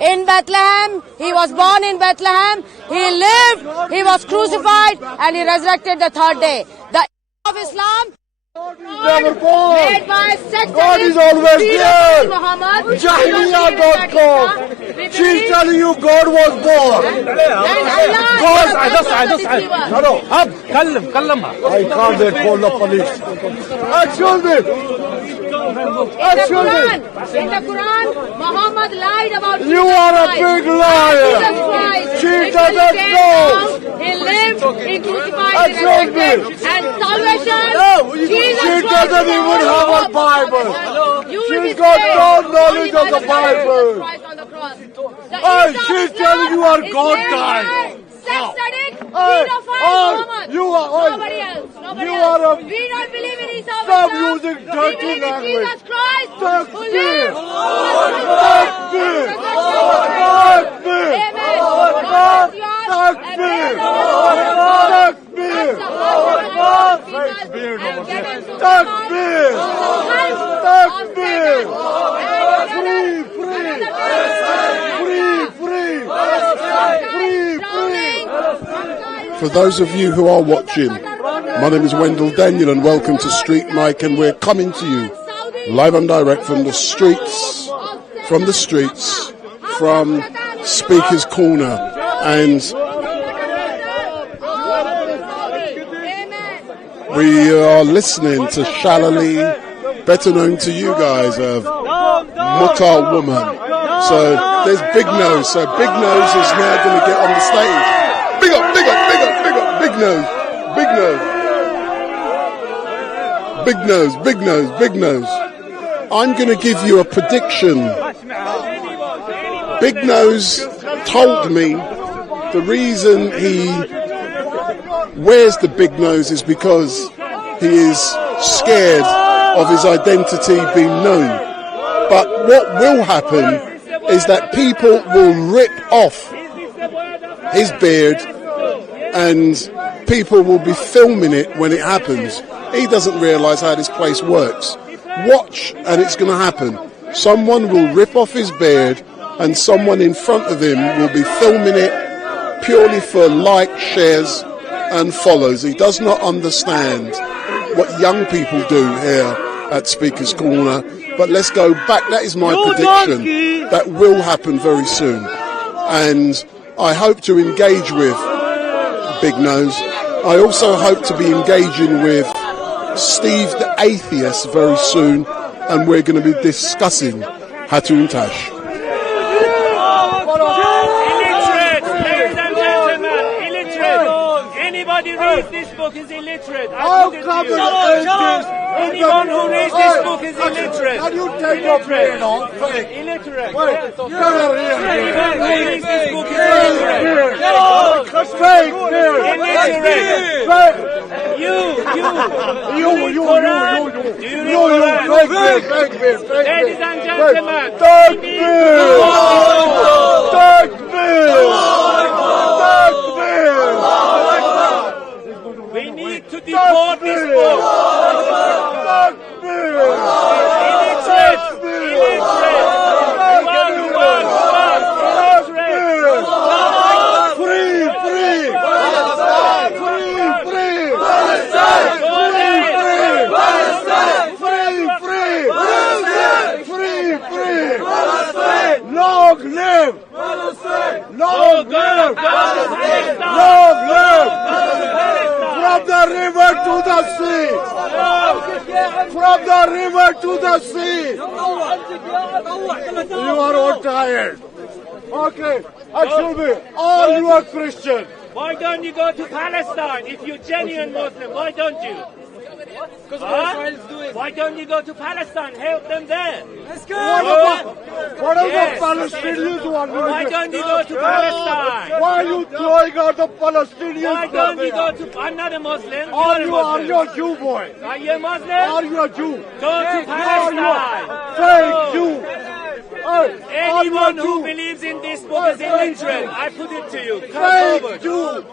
In Bethlehem, he was born in Bethlehem, he lived, he was crucified, and he resurrected the third day. The of Islam, Never born. made by sex God is always there. Jahiliyyah.com. She's telling you God was born. God, I can't they call the police. Excuse me. In the Quran, Muhammad lied about Jesus You are a Christ. big liar. Jesus Christ. She literally doesn't came know. down, he lived, he crucified, he Excuse me. resurrected, and salvation, Jesus She Christ doesn't is even the have a hope. Bible. You will be She's got saved no only knowledge by of the blood of Bible. Jesus Christ on the cross. The Hey, Isa of she's Islam telling you are is God made guy. by sex addict, pedophile, Muhammad. you are. Nobody else. Nobody You else. are a- We don't believe in Isa of Stop Islam. using We dirty believe in language. Jesus Christ who Takbir. lived. Takbir. Takbir. Amen. God is yours. Takbir. Takbir. Takbir. Takbir. Free. For those of you who are watching, my name is Wendell Daniel and welcome to StreetMic, and we're coming to you live and direct from the streets, from Speaker's Corner, and we are listening to Shalali, better known to you guys as Mutta Woman. So there's Big Nose. So Big Nose is now going to get on the stage. Big up, big up, big up, big up, Big Nose, Big Nose, Big Nose, Big Nose, Big Nose. I'm going to give you a prediction. Big Nose told me the reason he wears the big nose is because he is scared of his identity being known. But what will happen is that people will rip off his beard and people will be filming it when it happens. He doesn't realise how this place works. Watch, and it's going to happen. Someone will rip off his beard and someone in front of him will be filming it purely for likes, shares and follows. He does not understand what young people do here at Speaker's Corner. But let's go back. That is my prediction. That will happen very soon. And I hope to engage with Big Nose. I also hope to be engaging with Steve the Atheist very soon. And we're going to be discussing Hatun Tash. Illiterate, ladies and gentlemen, illiterate. Anybody reads this book is illiterate. How come Anyone who reads this book is illiterate. Can you take your brain off? Illiterate. Wait, get out of here. Anyone who reads this book is illiterate. Fake news. Illiterate. You. Do you read Quran? Ladies and gentlemen. We need to deport this book. Long live! Long live! Long live! From the river to the sea! From the river to the sea! You are all tired. Okay, excuse me, all you are Christian. Why don't you go to Palestine if you're genuine Muslim? Why don't you? Why don't you go to Palestine? Help them there. Let's go. What are the Palestinians want? Why don't you go to Palestine? Why are you throwing out the Palestinians? Why don't you go to... I'm not a Muslim. Are you a Jew, boy? Are you a Muslim? Are you a Jew? Go to Palestine. Fake Jew. Anyone who believes in this book is illiterate. I put it to you. Fake Jew.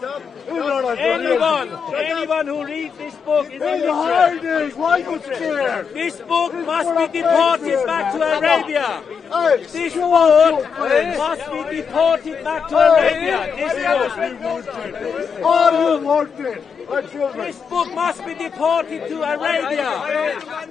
Anyone who reads this book is illiterate. Hiding. Why are you scared? This book must be deported back to Arabia. This book must be deported back to Arabia. This This book must be deported to Arabia.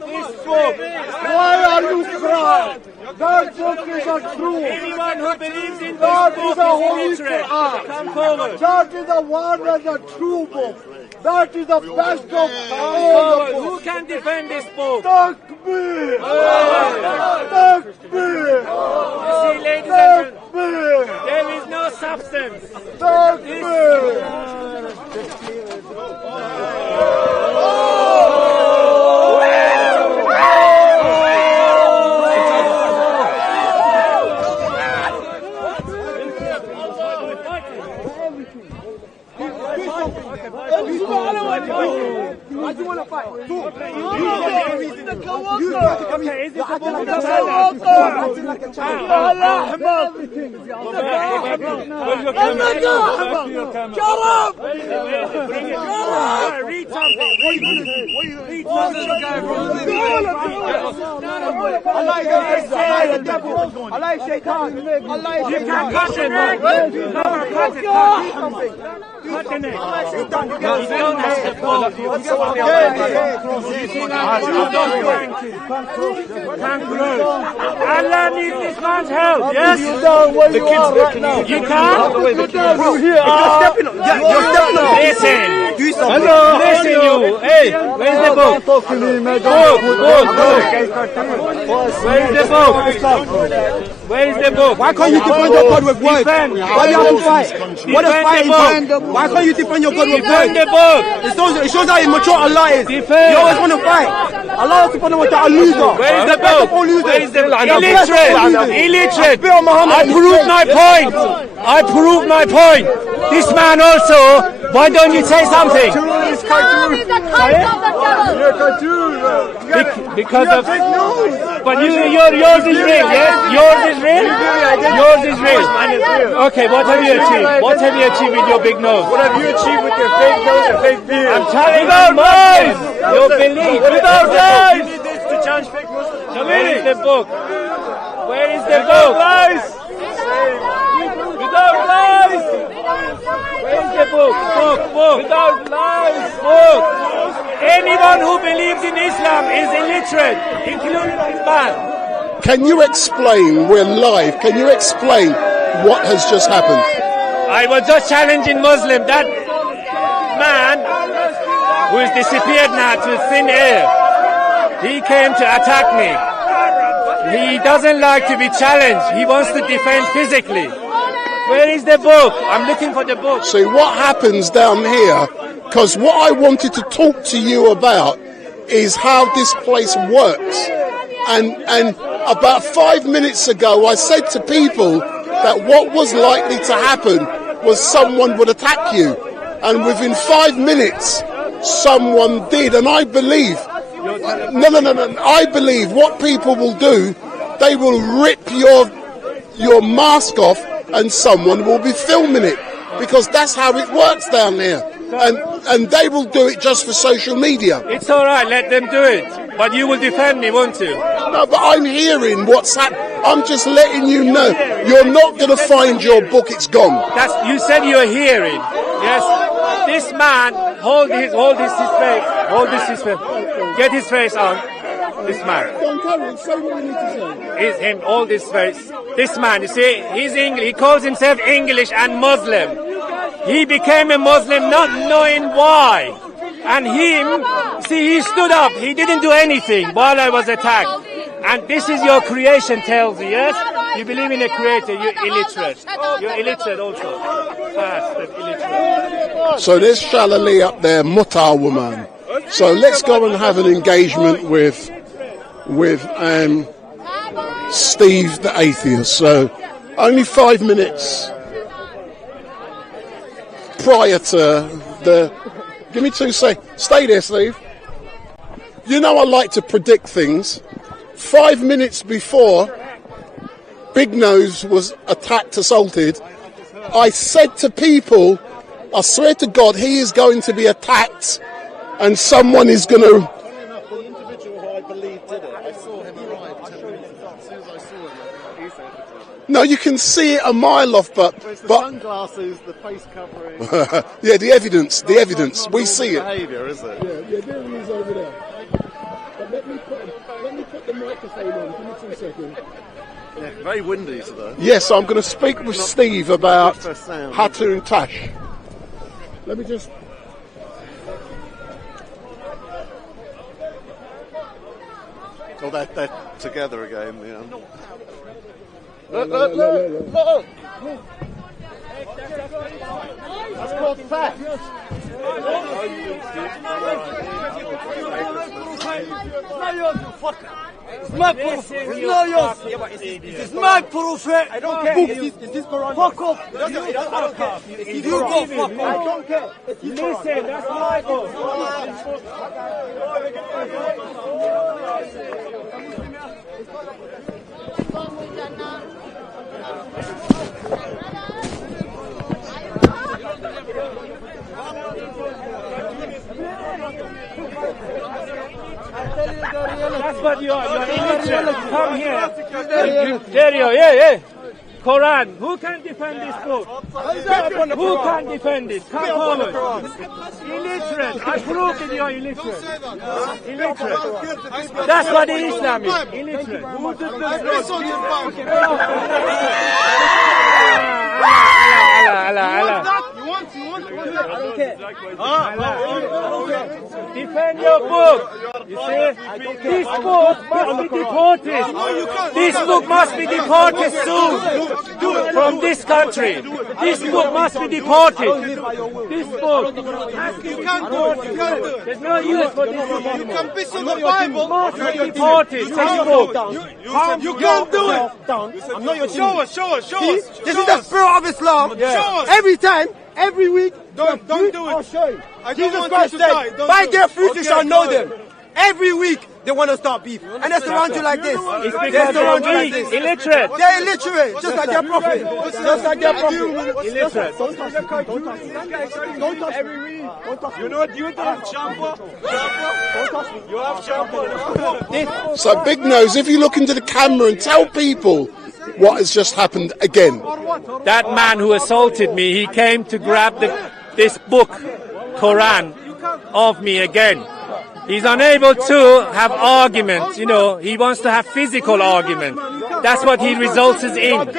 This book. Why are you crying? That book is untrue. Anyone who believes in this book is illiterate. Come forward. That is the one and the true book. That is the best of all the books. Who can defend this book? Takbir! Takbir! You see, ladies and gentlemen, there is no substance. I do want to fight. Read something. Allah is shaitan. You can cut the neck. Cut the neck. Allah needs this man's help. Yes? You can't? You're stepping on. Listen. Listen, you. Hey, where's the book? Where is the book? Where is the book? Why can't you defend your God with words? Why do you have to fight? What is fighting time? Why can't you defend your God with words? Defend the book. It shows how immature Allah is. Defend. You always want to fight. Allah subhanahu wa ta'ala loser. Where is the book? Where is the illiterate? I proved my point. This man also. Why don't you say something? Islam is the cult of the devil. Because of... But yours is real, yes? Yours is real? Yours is real. Okay, what have you achieved? What have you achieved with your big nose? What have you achieved with your fake nose and fake beard? I'm telling you, Muslim, your belief. Without lies! You need this to change fake Muslims. Where is the book? Where is the book? Lies! Without lies! Where is the book? Book. Without lies! Book. Anyone who believes in Islam is illiterate, including this man. Can you explain, we're live, can you explain what has just happened? I was just challenging Muslim. That man who is disappeared now to thin air, he came to attack me. He doesn't like to be challenged. He wants to defend physically. Where is the book? I'm looking for the book. See, what happens down here, because what I wanted to talk to you about is how this place works. And about 5 minutes ago, I said to people that what was likely to happen was someone would attack you. And within 5 minutes, someone did. And I believe, I believe what people will do, they will rip your mask off and someone will be filming it. Because that's how it works down there. And they will do it just for social media. It's all right, let them do it. But you will defend me, won't you? No, but I'm hearing what's happening. I'm just letting you know. You're not going to find your book. It's gone. You said you're hearing. Yes. This man, hold this face. Hold this his face. Get his face on. This man. Don't carry it. Say what you need to say. He's him. Hold this face. This man. You see, he's English. He calls himself English and Muslim. He became a Muslim not knowing why. And him, see, he stood up. He didn't do anything while I was attacked. And this is your creation tells you, yes? You believe in a creator, you're illiterate. You're illiterate also. Fast, illiterate. So there's Shalali up there, Mutar woman. So let's go and have an engagement with Steve the atheist. So only 5 minutes prior to the... Give me 2 seconds. Stay there, Steve. You know I like to predict things. 5 minutes before Big Nose was attacked, assaulted, I said to people, I swear to God, he is going to be attacked and someone is going to... The individual who I believe did it, I saw him arrive 10 minutes as soon as I saw him. He said it. No, you can see it a mile off, but it's the sunglasses, the face covering. Yeah, the evidence. We see it. Behaviour, is it? Yeah, there he is over there. But let me put the microphone on. Give me 2 seconds. Yeah, very windy today. Yes, I'm going to speak with Steve about Hatun Tash. Let me just... Oh, they're together again, yeah. Look. That's called fact. It's my proof. It's not yours. It's my proof. I don't care. Is this Quran? Fuck off. I don't care. You go fuck off. I don't care. Listen, that's my book. That's what you are. You're illiterate. Come here. There you are. Yeah. Quran. Who can defend this book? Who can defend it? Come forward. Illiterate. I prove that you are illiterate. Illiterate. That's what Islam is. Illiterate. Who did this? Allah. You want? I don't care. Defend your book. You see? This book must be deported. This book must be deported soon from this country. This book must be deported. This book has to be deported. There's no use for this book. You can piss on the Bible. Must be deported. Take the book. You can't do it. I'm not your Show us. This is the spirit of Islam. Show us. Every time, every week. Don't do it. I'll show you. I don't Jesus want Christ you to die. said, Don't by do their it. fruits you Okay, shall know do them. it. Every week they want to start beef, and they surround you like this. It's They because surround you they're like weak, this. illiterate. They're illiterate, just like their prophet. Just like their prophet. Illiterate. Don't touch me. Don't touch me. Every week. Don't touch me. You know what you do? Shampoo. Don't touch me. You have shampoo. So Big Nose, if you look into the camera and tell people what has just happened again. That man who assaulted me, he came to grab this book, Quran, of me again. He's unable to have arguments, he wants to have physical argument. That's what he results in.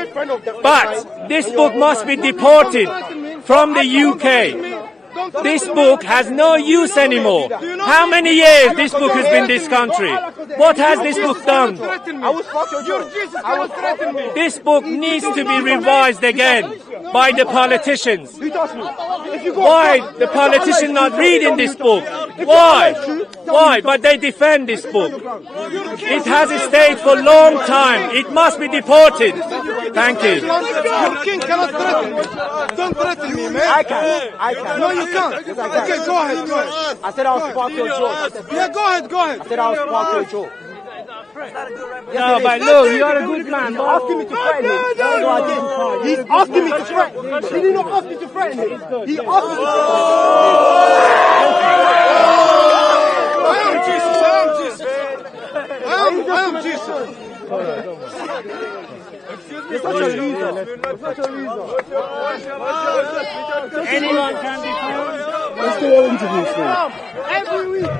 But this book must be deported from the UK. This book has no use anymore. How many years this book has been in this country? What has this book done? This book needs to be revised again by the politicians. Why the politicians not reading this book? Why? Why? But they defend this book. It has stayed for a long time. It must be deported. Thank you. Your king cannot threaten me. Don't threaten me, man. I can. No, you can't. Okay, go ahead. I said I was spark your jaw. Yeah, go ahead. I said I was spark your jaw. No, but look, you are a good man. He's asking me to threaten him. No, I didn't. He's asking me to threaten him. He did not ask me to threaten him. He asked me to threaten him. I am Jesus. You're such a loser. Anyone can be found. Let's do our interviews, please. Every week.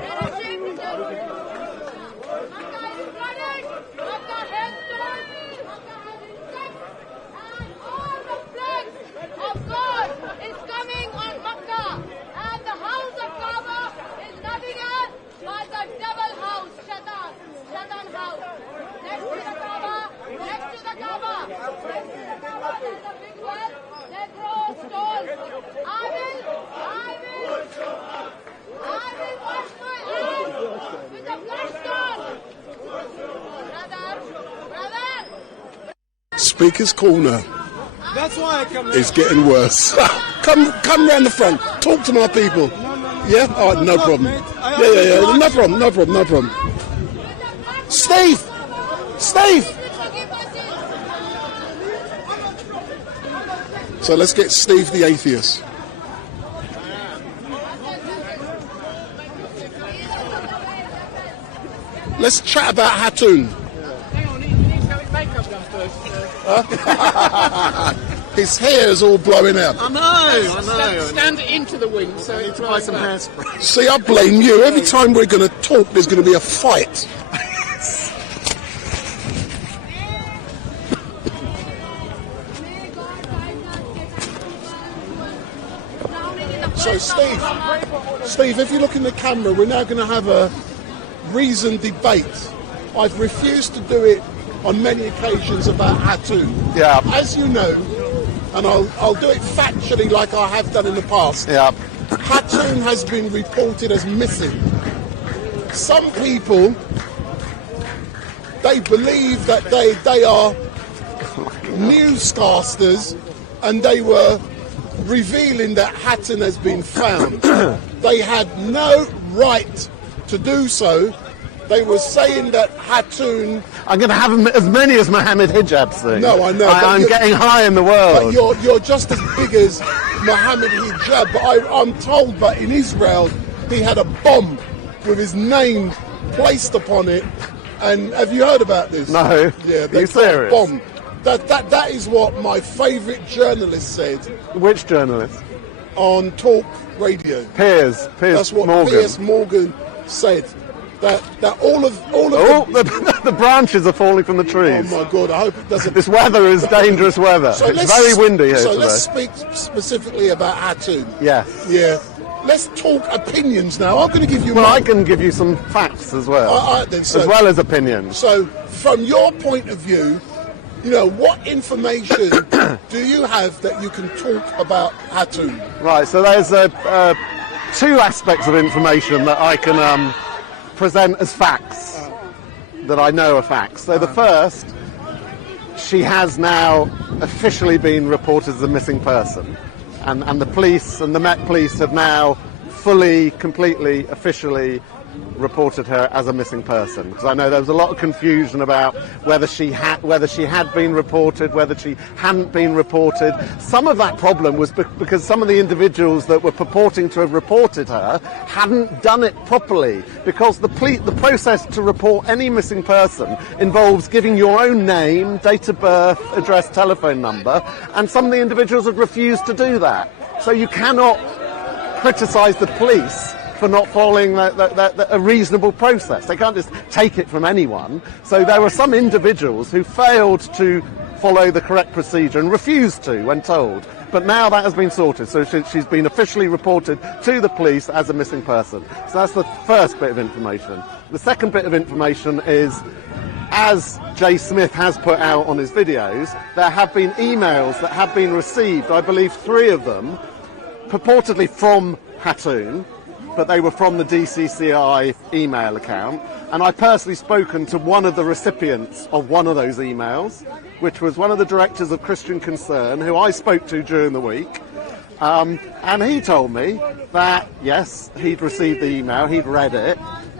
Speaker's Corner. That's why I come here. It's getting worse. come round the front. Talk to my people. Yeah? Oh, no problem. Yeah. No problem. Steve! So let's get Steve the atheist. Let's chat about Hatun. Hang on, he needs to have his makeup done first. His hair's all blowing out. I know. Stand into the wing so I need to buy some hairspray. See, I blame you. Every time we're going to talk, there's going to be a fight. So, Steve, if you look in the camera, we're now going to have a reasoned debate. I've refused to do it on many occasions about Hatun. Yeah. As you know, and I'll do it factually like I have done in the past. Yeah. Hatun has been reported as missing. Some people, they believe that they are newscasters and they were revealing that Hatun has been found. They had no right to do so. They were saying that Hatun... I'm going to have as many as Mohammed Hijab's thing. No, I know. I'm getting high in the world. But you're just as big as Mohammed Hijab. But I'm told that in Israel, he had a bomb with his name placed upon it. And have you heard about this? No. Yeah, Are you serious? Bomb. That is what my favourite journalist said. Which journalist? On Talk Radio. Piers That's what Morgan. Piers Morgan said. That all of the branches are falling from the trees. Oh my God! I hope it doesn't. This weather is dangerous weather. So it's very windy here so today. let's speak specifically about Hatun. Yes. Yeah. Let's talk opinions now. I'm going to give you. Well, I can give you some facts as well, as well as opinions. So, from your point of view, you know, what information do you have that you can talk about Hatun? Right. So there's two aspects of information that I can present as facts that I know are facts. So the first, she has now officially been reported as a missing person, and the police and the Met Police have now fully, completely, officially reported her as a missing person, because I know there was a lot of confusion about whether she had been reported, whether she hadn't been reported. Some of that problem was because some of the individuals that were purporting to have reported her hadn't done it properly, because the process to report any missing person involves giving your own name, date of birth, address, telephone number, and some of the individuals had refused to do that. So you cannot criticise the police for not following a reasonable process. They can't just take it from anyone. So there were some individuals who failed to follow the correct procedure and refused to when told. But now that has been sorted, so she's been officially reported to the police as a missing person. So that's the first bit of information. The second bit of information is, as Jay Smith has put out on his videos, there have been emails that have been received, I believe 3 of them, purportedly from Hatun, but they were from the DCCI email account. And I've personally spoken to one of the recipients of one of those emails, which was one of the directors of Christian Concern, who I spoke to during the week. And he told me that, yes, he'd received the email, he'd read it,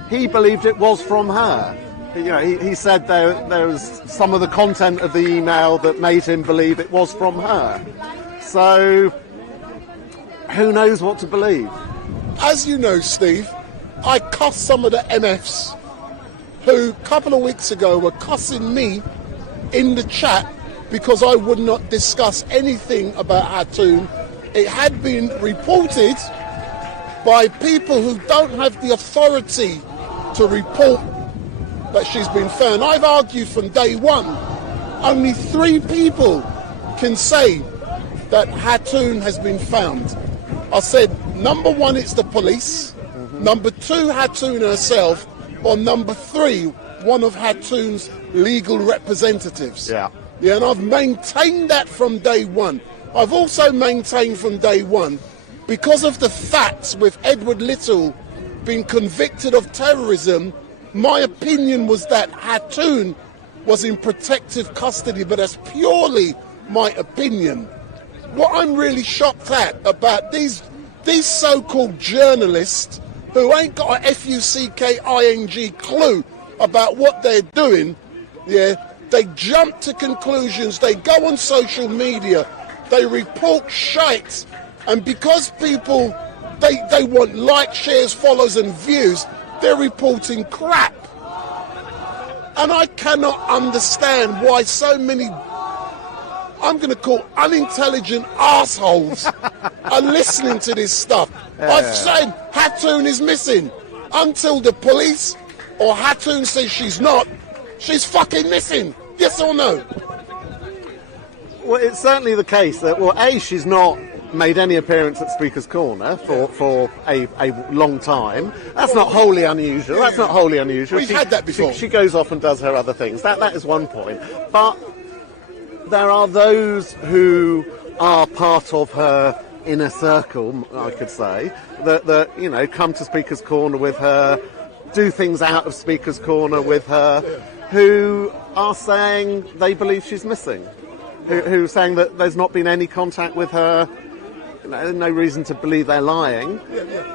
he believed it was from her. You know, he said there was some of the content of the email that made him believe it was from her. So, who knows what to believe? As you know, Steve, I cussed some of the MFs who a couple of weeks ago were cussing me in the chat because I would not discuss anything about Hatun. It had been reported by people who don't have the authority to report that she's been found. I've argued from day one, only 3 people can say that Hatun has been found. I said, number 1, it's the police, number 2, Hatun herself, or number 3, one of Hatun's legal representatives. Yeah, and I've maintained that from day one. I've also maintained from day one, because of the facts with Edward Little being convicted of terrorism, my opinion was that Hatun was in protective custody, but that's purely my opinion. What I'm really shocked at about these so-called journalists who ain't got a F-U-C-K-I-N-G clue about what they're doing, they jump to conclusions, they go on social media, they report shite, and because people, they want likes, shares, follows and views, they're reporting crap. And I cannot understand why so many, I'm going to call unintelligent assholes are listening to this stuff. I've said Hatun is missing. Until the police or Hatun says she's not, she's fucking missing. Yes or no? Well, it's certainly the case that, well, A, she's not made any appearance at Speaker's Corner for a long time. That's not wholly unusual. That's not wholly unusual. We've had that before. She goes off and does her other things. That is one point. But there are those who are part of her inner circle, I could say, that you know, come to Speaker's Corner with her, do things out of Speaker's Corner with her, who are saying they believe she's missing, who are saying that there's not been any contact with her. No reason to believe they're lying.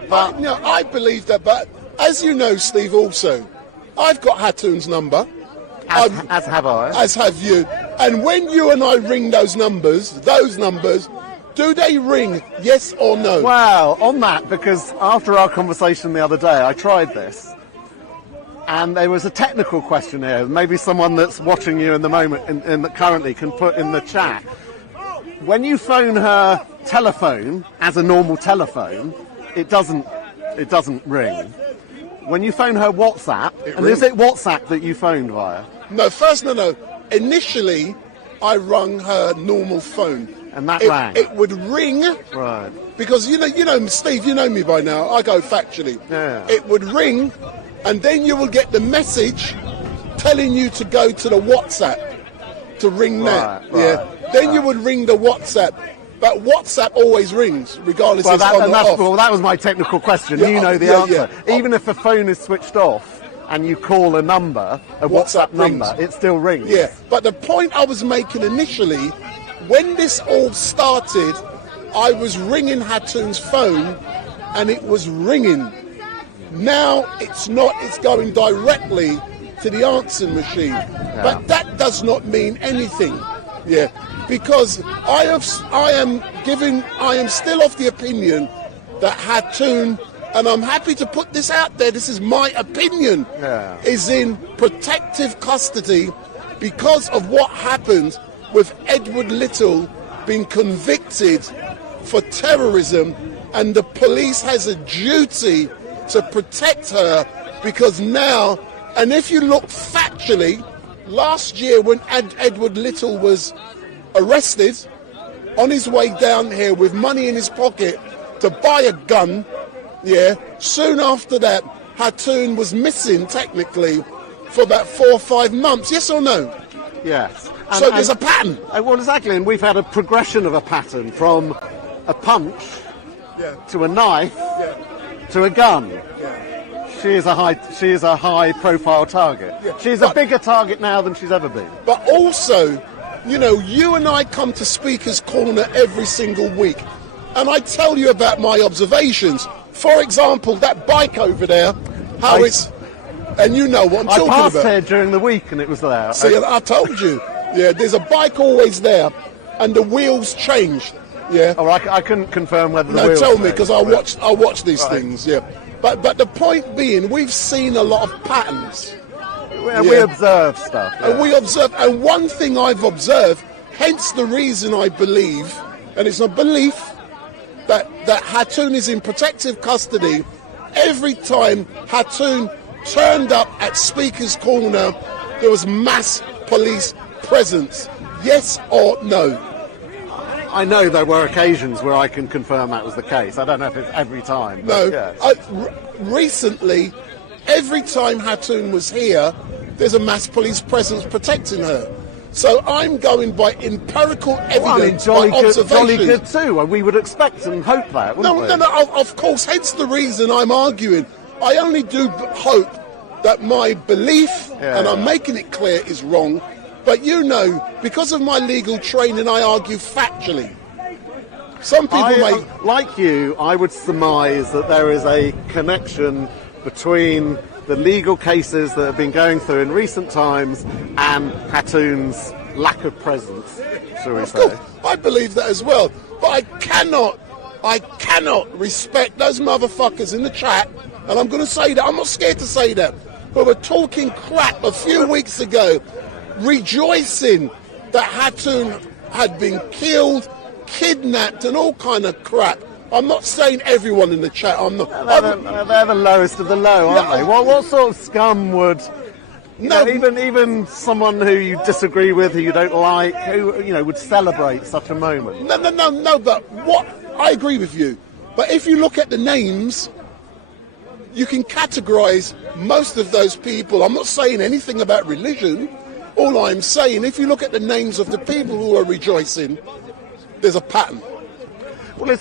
But I believe that, but as you know, Steve, also, I've got Hatun's number. As have I. As have you. And when you and I ring those numbers, do they ring, yes or no? Well, on that, because after our conversation the other day, I tried this. And there was a technical question here. Maybe someone that's watching you in the moment, currently, can put in the chat. When you phone her telephone as a normal telephone, it doesn't ring. When you phone her WhatsApp, is it WhatsApp that you phoned via? No. Initially, I rung her normal phone. And that rang? It would ring. Right. Because, you know, Steve, you know me by now. I go factually. Yeah. It would ring, and then you will get the message telling you to go to the WhatsApp to ring that. Then you would ring the WhatsApp. But WhatsApp always rings, regardless if it's on or off. Well, that was my technical question. You know the answer. Even if the phone is switched off and you call a number, a WhatsApp number, it still rings. Yeah, but the point I was making initially, when this all started, I was ringing Hatun's phone, and it was ringing. Now it's not, it's going directly to the answering machine. Yeah. But that does not mean anything. Yeah. Because I am still of the opinion that Hatun, and I'm happy to put this out there, this is my opinion, is in protective custody because of what happened with Edward Little being convicted for terrorism, and the police has a duty to protect her, because now, and if you look factually, last year when Edward Little was arrested, on his way down here with money in his pocket to buy a gun, soon after that, Hatun was missing technically for about 4 or 5 months. Yes or no? Yes. So there's a pattern. Well, exactly, and we've had a progression of a pattern from a punch to a knife to a gun. She is a high-profile target. She's a bigger target now than she's ever been. But also, you know, you and I come to Speaker's Corner every single week, and I tell you about my observations. For example, that bike over there, and you know what I'm talking about. I passed here during the week and it was there. See, I told you. Yeah, there's a bike always there, and the wheels changed. Yeah. Oh, I couldn't confirm whether the wheels. No, tell me, because I watch these things. Yeah. But the point being, we've seen a lot of patterns. We observe stuff. Yeah. And we observe, and one thing I've observed, hence the reason I believe, and it's a belief, that Hatun is in protective custody. Every time Hatun turned up at Speaker's Corner, there was mass police presence. Yes or no? I know there were occasions where I can confirm that was the case. I don't know if it's every time. No. Yes. Recently, every time Hatun was here, there's a mass police presence protecting her. So I'm going by empirical evidence, by observation. Jolly good too. We would expect and hope that, wouldn't we? No, of course. Hence the reason I'm arguing. I only do hope that my belief, and I'm making it clear, is wrong. But you know, because of my legal training, I argue factually. Some people like you, I would surmise that there is a connection between the legal cases that have been going through in recent times and Hatun's lack of presence, shall we say. Course, I believe that as well. But I cannot respect those motherfuckers in the chat, and I'm going to say that, I'm not scared to say that, but we're talking crap a few weeks ago, rejoicing that Hatun had been killed, kidnapped, and all kind of crap. I'm not saying everyone in the chat. I'm not. They're the lowest of the low, aren't they? What sort of scum would? Even someone who you disagree with, who you don't like, who would celebrate such a moment. No. But what I agree with you. But if you look at the names, you can categorise most of those people. I'm not saying anything about religion. All I'm saying, if you look at the names of the people who are rejoicing, there's a pattern. Well,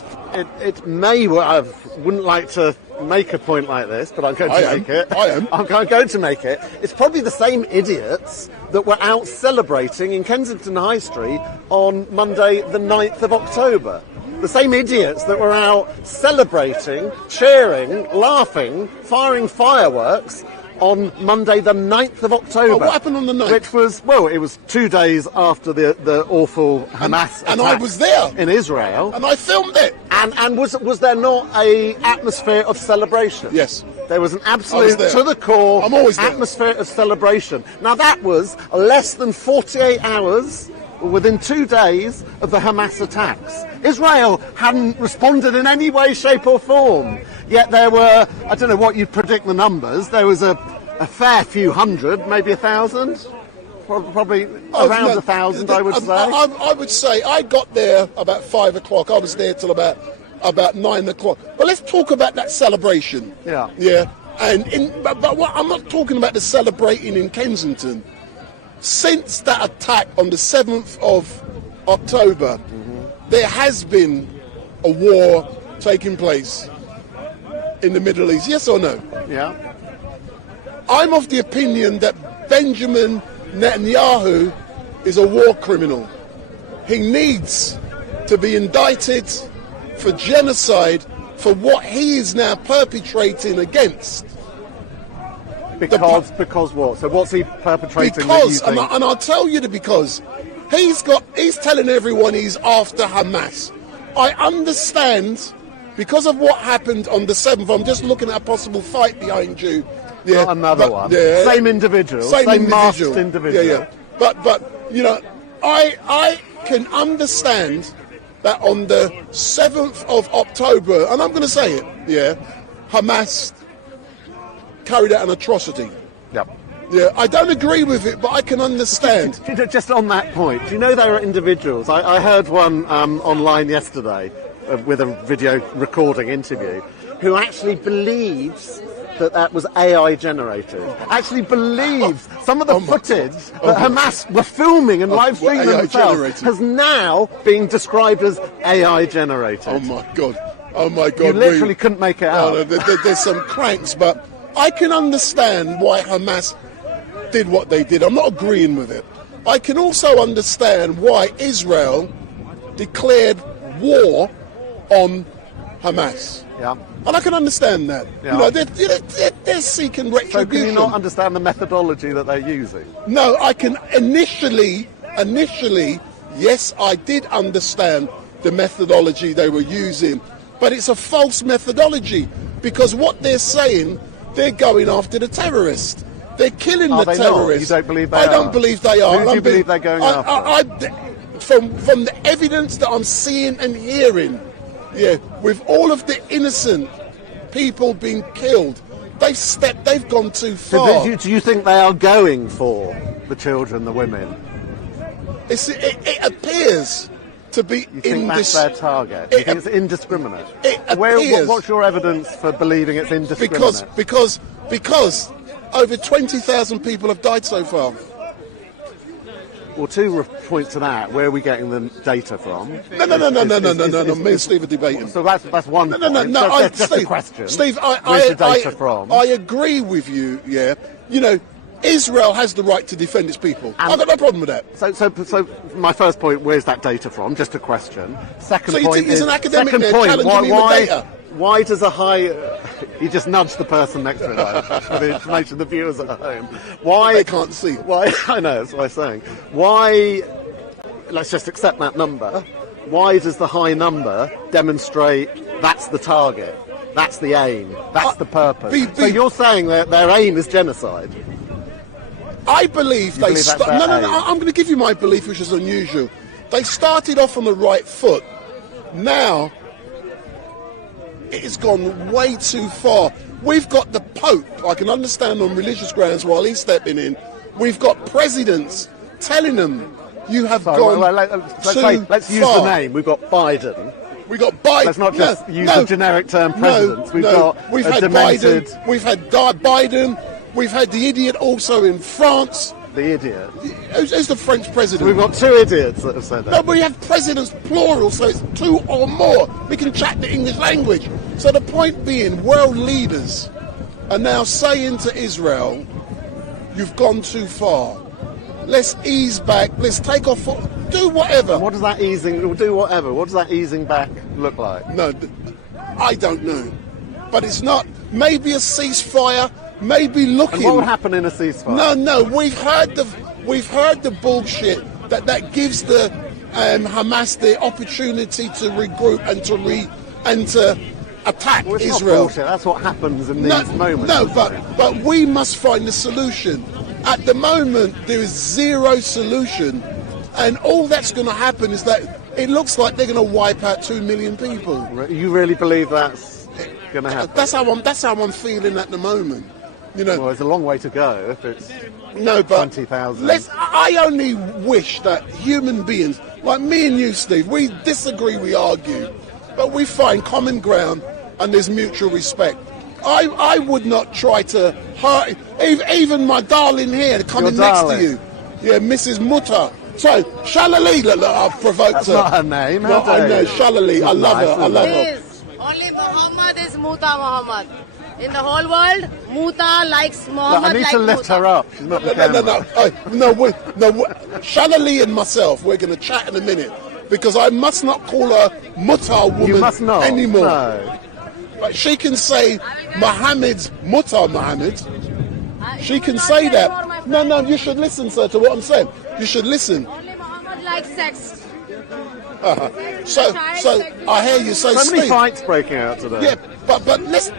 it may. I wouldn't like to make a point like this, but I'm going to make it. I am. I'm going to make it. It's probably the same idiots that were out celebrating in Kensington High Street on Monday, the 9th of October. The same idiots that were out celebrating, cheering, laughing, firing fireworks on Monday the 9th of October. Oh, what happened on the 9th? Which was, it was 2 days after the awful Hamas attack. And I was there. In Israel. And I filmed it. And was there not a atmosphere of celebration? Yes. There was an absolute, to the core, atmosphere of celebration. Now that was less than 48 hours, within 2 days of the Hamas attacks. Israel hadn't responded in any way, shape or form. Yet there were, I don't know what you'd predict the numbers, there was a fair few hundred, maybe 1,000? Probably around 1,000, I would say. I would say I got there about 5 o'clock. I was there till about 9 o'clock. But let's talk about that celebration. Yeah. Yeah. But what, I'm not talking about the celebrating in Kensington. Since that attack on the 7th of October, there has been a war taking place in the Middle East. Yes or no? Yeah. I'm of the opinion that Benjamin Netanyahu is a war criminal. He needs to be indicted for genocide for what he is now perpetrating against. Because what? So what's he perpetrating? Because, and I'll tell you because he's telling everyone he's after Hamas. I understand because of what happened on the 7th. I'm just looking at a possible fight behind you. Yeah, not another one. Yeah, same individual. Same masked individual. Yeah. But you know, I can understand that on the 7th of October, and I'm going to say it, Hamas carried out an atrocity. Yep. Yeah, I don't agree with it, but I can understand. Just on that point, do you know there are individuals? I heard one online yesterday with a video recording interview who actually believes that was AI generated. Actually believes some of the footage that Hamas were filming and live streaming themselves has now been described as AI generated. Oh my God. Oh my God. You literally couldn't make it out. No, there's some cranks, but I can understand why Hamas did what they did. I'm not agreeing with it. I can also understand why Israel declared war on Hamas. Yeah. And I can understand that. Yeah. You know, they're seeking retribution. So can you not understand the methodology that they're using? No, I can initially, yes, I did understand the methodology they were using, but it's a false methodology because what they're saying, they're going after the terrorists. They're killing the terrorists. You don't believe they are? I don't believe they are. Who do you believe they're going after? From the evidence that I'm seeing and hearing, yeah, with all of the innocent people being killed, they've gone too far. So do you think they are going for the children, the women? It appears to be You think that's their target? You think it's indiscriminate? It appears. What's your evidence for believing it's indiscriminate? Because over 20,000 people have died so far. Well, two points to that. Where are we getting the data from? No. Me and Steve are debating. So that's one. No. That's just Steve, a question. Steve, where's the data from? I agree with you. Yeah, you know, Israel has the right to defend its people. I've got no problem with that. So my first point, where's that data from? Just a question. Second so you point think there's an academic second there point, challenging me with data? Why does a high... you just nudged the person next to it for the information the viewers at home. Why... They can't see. Why? I know, that's what I'm saying. Why... Let's just accept that number. Why does the high number demonstrate that's the target, that's the aim, that's the purpose? So you're saying that their aim is genocide? I believe they... No, I'm going to give you my belief, which is unusual. They started off on the right foot. Now... it's gone way too far. We've got the Pope, I can understand on religious grounds while he's stepping in. We've got presidents telling them you have gone let's use the name. We've got Biden. We've got Biden. Let's not just use the generic term president. We've had demented... Biden. We've had Biden. We've had the idiot also in France. The idiot? Who's the French president? So we've got two idiots that have said that. No, but we have presidents plural, so it's two or more. We can chat the English language. So the point being, world leaders are now saying to Israel, you've gone too far. Let's ease back. Let's take off. Do whatever. What does that easing... Do whatever. What does that easing back look like? No, I don't know. But it's not... Maybe a ceasefire... Maybe looking. And what would happen in a ceasefire? No. We've heard the bullshit that gives the Hamas the opportunity to regroup and to attack well, it's Israel. Not bullshit. That's what happens in these moments. No, but we must find a solution. At the moment, there is zero solution, and all that's going to happen is that it looks like they're going to wipe out 2 million people. You really believe that's going to happen? That's how I'm feeling at the moment. You know, well, there's a long way to go if it's 20,000. I only wish that human beings, like me and you, Steve, we disagree, we argue, but we find common ground and there's mutual respect. I would not try to hurt, even my darling here coming next to you. Yeah, Mrs. Mutter. So, Shalali, look, I've provoked That's her. Not her name. No, I know, Shalali, I love her. Only Muhammad is Muta Muhammad. In the whole world, Muta likes Muhammad. I need to lift her up. She's not the camera. No. Shalali and myself, we're going to chat in a minute because I must not call her Muta woman you must not. anymore. No. But she can say Muhammad's Muta Muhammad. She can say that. No, you should listen, sir, to what I'm saying. You should listen. Only Muhammad likes sex. So I hear you. So many fights breaking out today. Yeah, but let's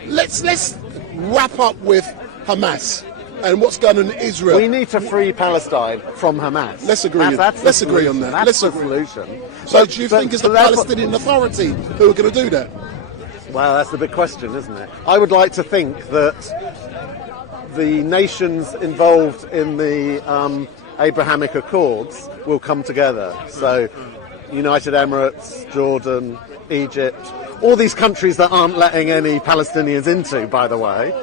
wrap up with Hamas and what's going on in Israel. We need to free Palestine from Hamas. Let's agree. Let's agree on that. That's the solution. So do you think it's the Palestinian Authority who are going to do that? Well, that's the big question, isn't it? I would like to think that the nations involved in the Abrahamic Accords will come together. So United Emirates, Jordan, Egypt, all these countries that aren't letting any Palestinians into, by the way,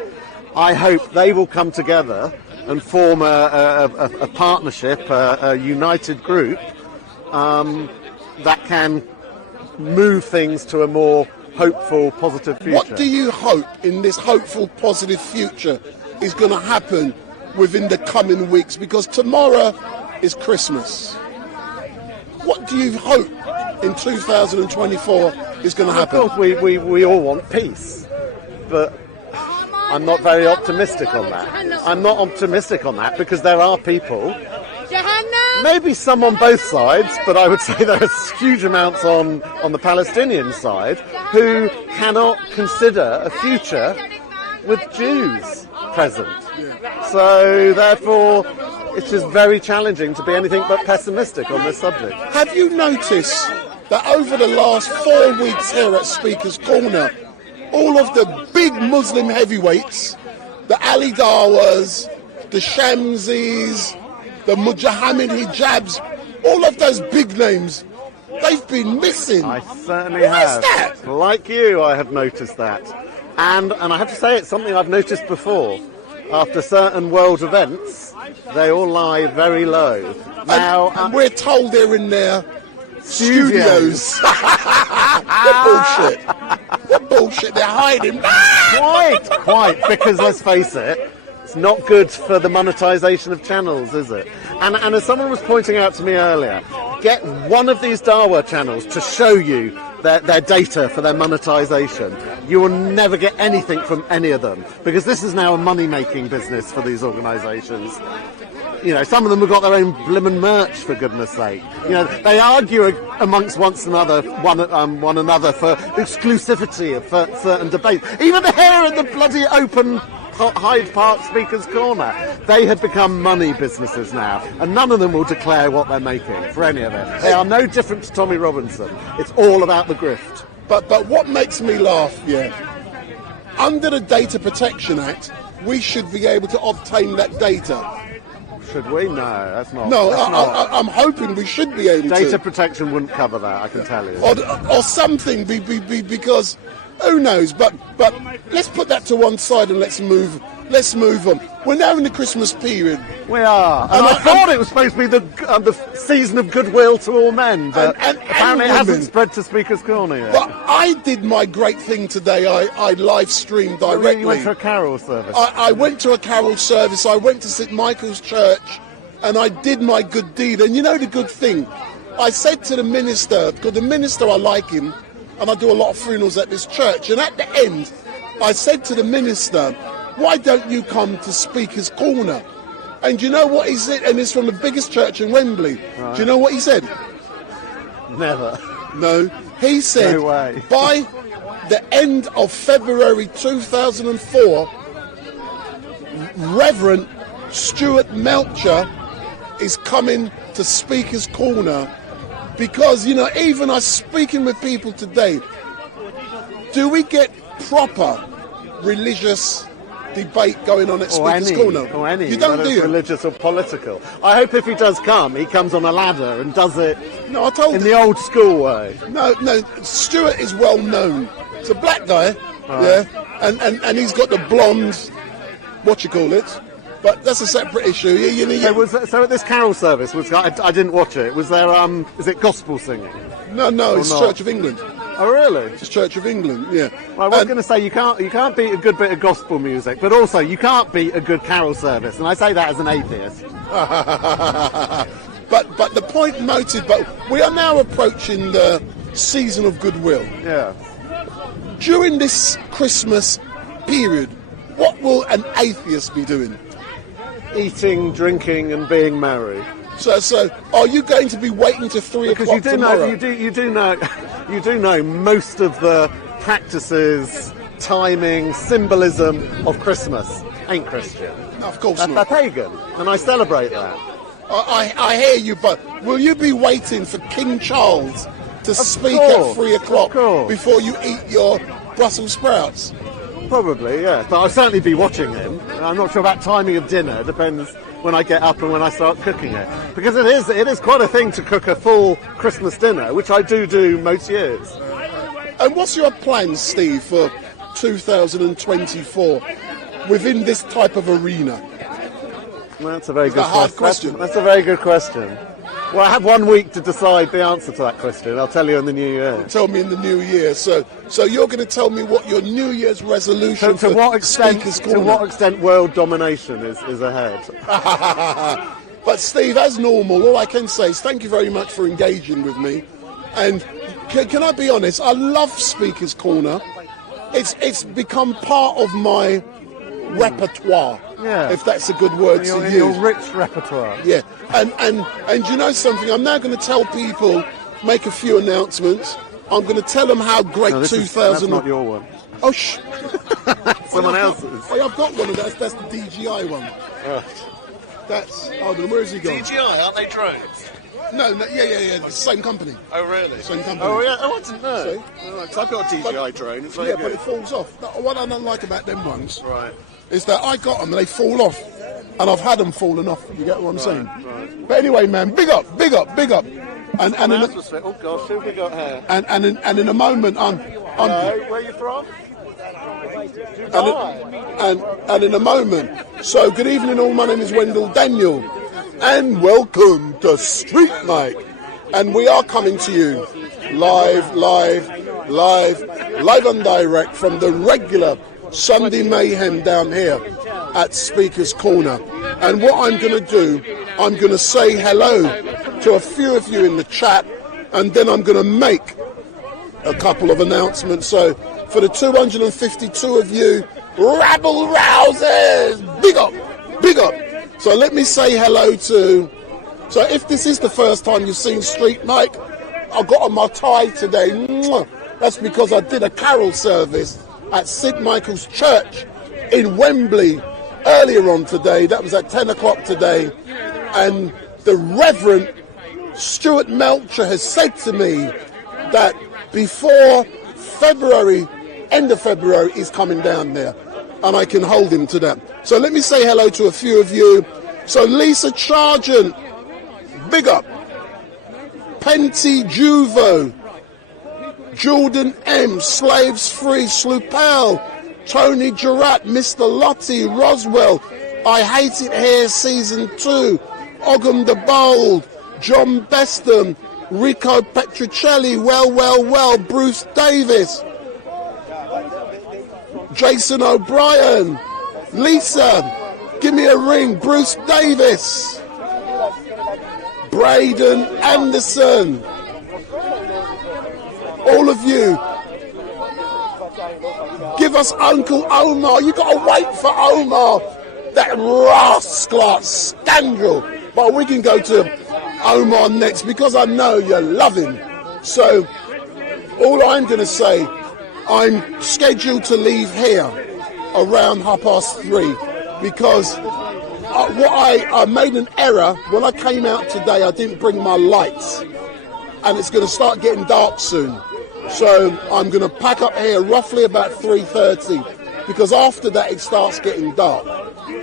I hope they will come together and form a partnership, a united group that can move things to a more hopeful, positive future. What do you hope in this hopeful, positive future is going to happen within the coming weeks? Because tomorrow is Christmas. What do you hope in 2024 is going to happen? Of course, we all want peace, but I'm not very optimistic on that. I'm not optimistic on that because there are people, maybe some on both sides, but I would say there are huge amounts on the Palestinian side who cannot consider a future with Jews present. So therefore, it's just very challenging to be anything but pessimistic on this subject. Have you noticed that over the last 4 weeks here at Speaker's Corner, all of the big Muslim heavyweights, the Ali Dawas, the Shamsis, the Mujahid Hijabs, all of those big names, they've been missing. I certainly have. Why is that? Like you, I have noticed that. And I have to say it's something I've noticed before. After certain world events, they all lie very low. Now, and we're told they're in their studios. What bullshit. What bullshit, they're hiding. Quite, because let's face it, it's not good for the monetization of channels, is it? And as someone was pointing out to me earlier, get one of these Dawa channels to show you their data for their monetization. You will never get anything from any of them, because this is now a money-making business for these organisations. You know, some of them have got their own blimmin' merch, for goodness sake. You know, they argue amongst one another for exclusivity of certain debates. Even here in the bloody open Hyde Park Speaker's Corner, they have become money businesses now, and none of them will declare what they're making for any of it. They are no different to Tommy Robinson. It's all about the grift. But what makes me laugh, under the Data Protection Act, we should be able to obtain that data. Should we? No, that's not. No, I'm hoping we should be able to. Data protection wouldn't cover that, I can tell you. Or something, because who knows? But let's put that to one side and let's move on. We're now in the Christmas period. We are. And I thought it was supposed to be the season of goodwill to all men, but apparently it hasn't spread to Speaker's Corner yet. But I did my great thing today. I live streamed directly. You went to a carol service. I went to a carol service. I went to St Michael's Church, and I did my good deed. And you know the good thing? I said to the minister, because the minister, I like him, and I do a lot of funerals at this church. And at the end, I said to the minister, why don't you come to Speaker's Corner? And do you know what he said? And it's from the biggest church in Wembley. Right. Do you know what he said? Never. No. He said, no way. By the end of February 2004, Reverend Stuart Melcher is coming to Speaker's Corner, because, you know, even us speaking with people today, do we get proper religious debate going on at Speaker's Corner? Or any, you don't, do you? Religious or political. I hope if he does come, he comes on a ladder and does it in the old school way. No, Stuart is well known. It's a black guy, right. And he's got the blonde, what you call it, but that's a separate issue. So at this carol service, I didn't watch it. Was there, is it gospel singing? No, it's Church of England. Oh, really? It's Church of England, yeah. Well, I was going to say, you can't beat a good bit of gospel music, but also you can't beat a good carol service, and I say that as an atheist. But the point noted, but we are now approaching the season of goodwill. Yeah. During this Christmas period, what will an atheist be doing? Eating, drinking, and being merry. So, are you going to be waiting to 3 o'clock tomorrow? You do know most of the practices, timing, symbolism of Christmas ain't Christian. Of course not. They're pagan, and I celebrate that. I hear you, but will you be waiting for King Charles to speak at 3 o'clock before you eat your Brussels sprouts? Probably, yeah. But I'll certainly be watching him. I'm not sure about timing of dinner. Depends when I get up and when I start cooking it. Because it is quite a thing to cook a full Christmas dinner, which I do most years. And what's your plans, Steve, for 2024 within this type of arena? Well, that's a very good question. That's a very good question. Well, I have 1 week to decide the answer to that question. I'll tell you in the new year. Tell me in the new year. So you're going to tell me what your New Year's resolution to what extent? To what extent world domination is ahead? But Steve, as normal, all I can say is thank you very much for engaging with me. And can I be honest? I love Speaker's Corner. It's become part of my repertoire. Yeah. If that's a good word to use. Your rich repertoire. Yeah, and you know something? I'm now going to tell people, make a few announcements. I'm going to tell them how great 2000. That's not your one. Oh, someone else's. Oh, I've got one of those. That's the DJI one. That's. Hold on, where is he gone? DJI, aren't they drones? No, yeah. The same company. Oh, really? Same company. Oh, yeah. Oh, I didn't know. Because I've got a DJI drone. It's yeah, but it falls off. What I don't like about them ones. Right. Is that I got them and they fall off, and I've had them falling off. You get what I'm saying? Right. But anyway, man, big up. And oh gosh, who have we got here? And in a moment, I'm where are you from? and in a moment. So good evening, all. My name is Wendell Daniel, and welcome to StreetMic. And we are coming to you live and direct from the regular Sunday mayhem down here at Speaker's Corner. And what I'm going to do, I'm going to say hello to a few of you in the chat, and then I'm going to make a couple of announcements. So for the 252 of you rabble rousers, big up. So let me say hello to, so if this is the first time you've seen StreetMic, I got on my tie today. That's because I did a carol service at St Michael's Church in Wembley earlier on today. That was at 10 o'clock today. And the Reverend Stuart Melcher has said to me that before February, end of February, he's coming down there. And I can hold him to that. So let me say hello to a few of you. So Lisa Chargent, big up. Penty Juvo, Jordan M, Slaves Free, Slupel, Tony Gerard, Mr. Lottie, Roswell, I Hate It Here Season 2, Ogham the Bold, John Beston, Rico Petricelli, well, Bruce Davis, Jason O'Brien, Lisa, give me a ring, Bruce Davis, Braden Anderson, all of you, give us Uncle Omar. You got to wait for Omar, that rascal scoundrel. But we can go to Omar next because I know you love him. So all I'm going to say, I'm scheduled to leave here around 3:30 because I made an error. When I came out today, I didn't bring my lights, and it's going to start getting dark soon. So I'm going to pack up here roughly about 3:30 because after that it starts getting dark.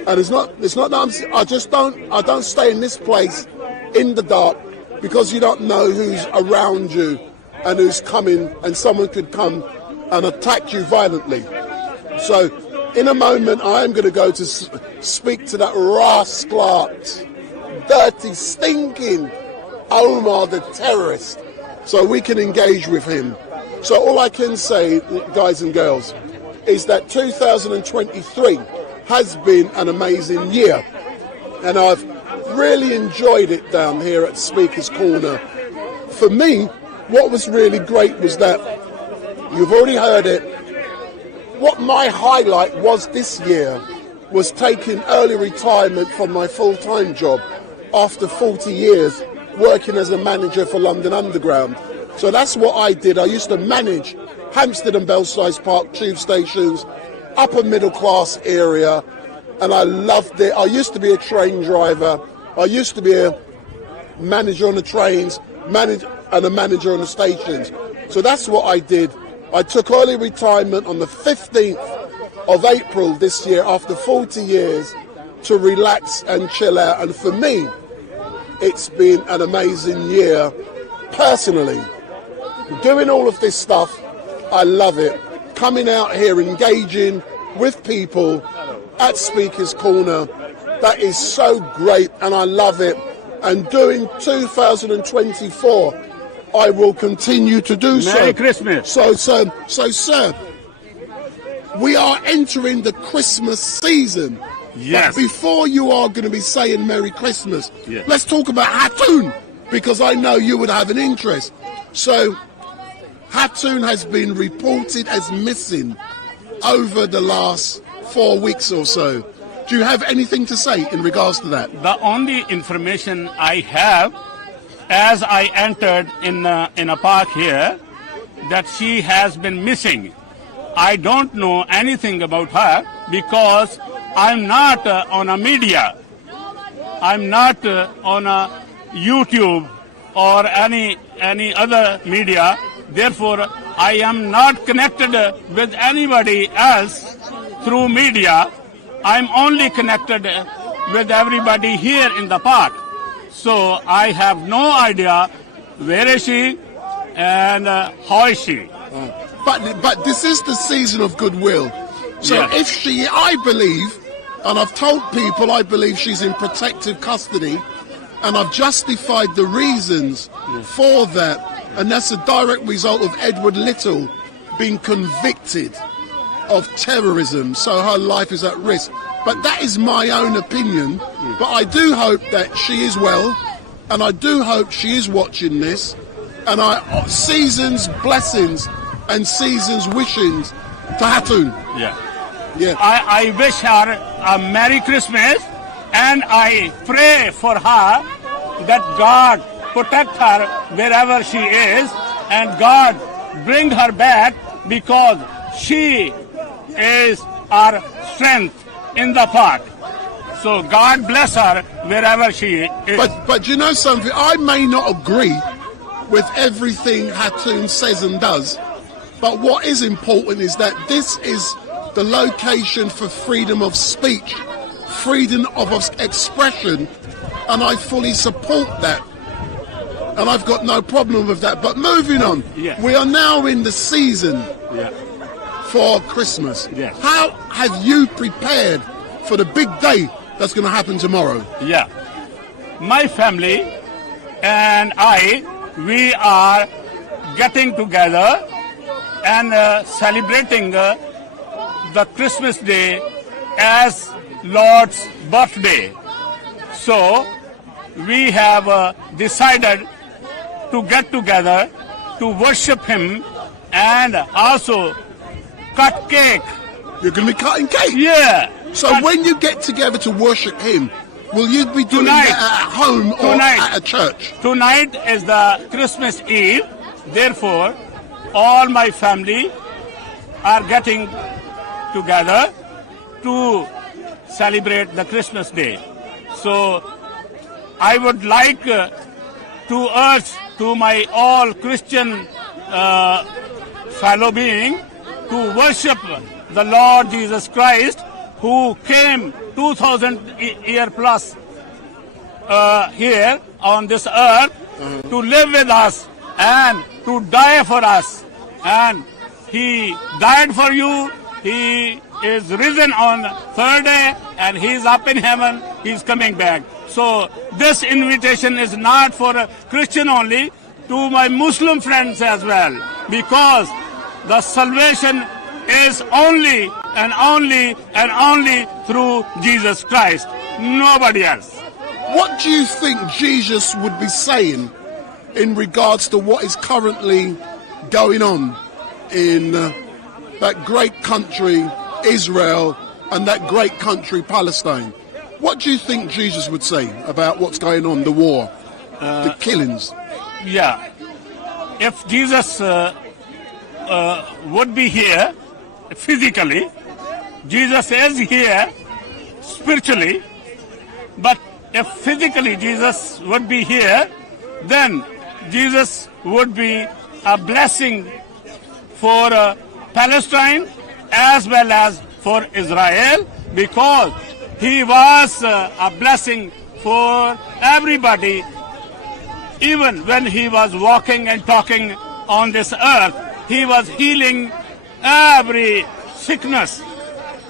And it's not that I don't stay in this place in the dark because you don't know who's around you and who's coming, and someone could come and attack you violently. So in a moment I am going to go to speak to that rascal, dirty, stinking Omar the terrorist, so we can engage with him. So all I can say, guys and girls, is that 2023 has been an amazing year, and I've really enjoyed it down here at Speaker's Corner. For me, what was really great was that, you've already heard it, what my highlight was this year was taking early retirement from my full-time job after 40 years working as a manager for London Underground. So that's what I did. I used to manage Hampstead and Belsize Park tube stations, upper middle class area, and I loved it. I used to be a train driver. I used to be a manager on the trains, and a manager on the stations. So that's what I did. I took early retirement on the 15th of April this year after 40 years to relax and chill out. And for me, it's been an amazing year personally. Doing all of this stuff, I love it. Coming out here, engaging with people at Speaker's Corner, that is so great and I love it. And doing 2024, I will continue to do so. Merry Christmas. So, sir, we are entering the Christmas season. Yes. But before you are going to be saying Merry Christmas, yes, let's talk about Hatun, because I know you would have an interest. So, Hatun has been reported as missing over the last 4 weeks or so. Do you have anything to say in regards to that? The only information I have, as I entered in a park here, that she has been missing. I don't know anything about her because I'm not on a media. I'm not on a YouTube or any other media. Therefore, I am not connected with anybody else through media. I'm only connected with everybody here in the park. So I have no idea where is she and how is she. But this is the season of goodwill. So yes, if she, I believe, and I've told people I believe she's in protective custody, and I've justified the reasons for that, and that's a direct result of Edward Little being convicted of terrorism, so her life is at risk. But that is my own opinion. But I do hope that she is well, and I do hope she is watching this, and seasons blessings and seasons wishings to Hatun. Yeah. Yeah. I wish her a Merry Christmas, and I pray for her that God protect her wherever she is, and God bring her back, because she is our strength in the park. So God bless her wherever she is. But you know something? I may not agree with everything Hatun says and does, but what is important is that this is the location for freedom of speech, freedom of expression, and I fully support that. And I've got no problem with that. But moving on, yes, we are now in the season for Christmas. Yes. How have you prepared for the big day that's going to happen tomorrow? Yeah. My family and I, we are getting together and celebrating the Christmas Day as Lord's birthday. So we have decided to get together to worship Him and also cut cake. You're going to be cutting cake? Yeah. So when you get together to worship Him, will you be doing that at home or at a church? Tonight is the Christmas Eve. Therefore, all my family are getting together to celebrate the Christmas Day. So I would like to urge to my all Christian fellow being to worship the Lord Jesus Christ, who came 2000 year plus here on this earth to live with us and to die for us. And He died for you. He is risen on third day, and He's up in heaven. He's coming back. So this invitation is not for a Christian only, to my Muslim friends as well, because the salvation is only and only and only through Jesus Christ, nobody else. What do you think Jesus would be saying in regards to what is currently going on in that great country, Israel, and that great country, Palestine? What do you think Jesus would say about what's going on, the war, the killings? Yeah. If Jesus would be here physically, Jesus is here spiritually, but if physically Jesus would be here, then Jesus would be a blessing for Palestine as well as for Israel, because he was a blessing for everybody. Even when he was walking and talking on this earth, he was healing every sickness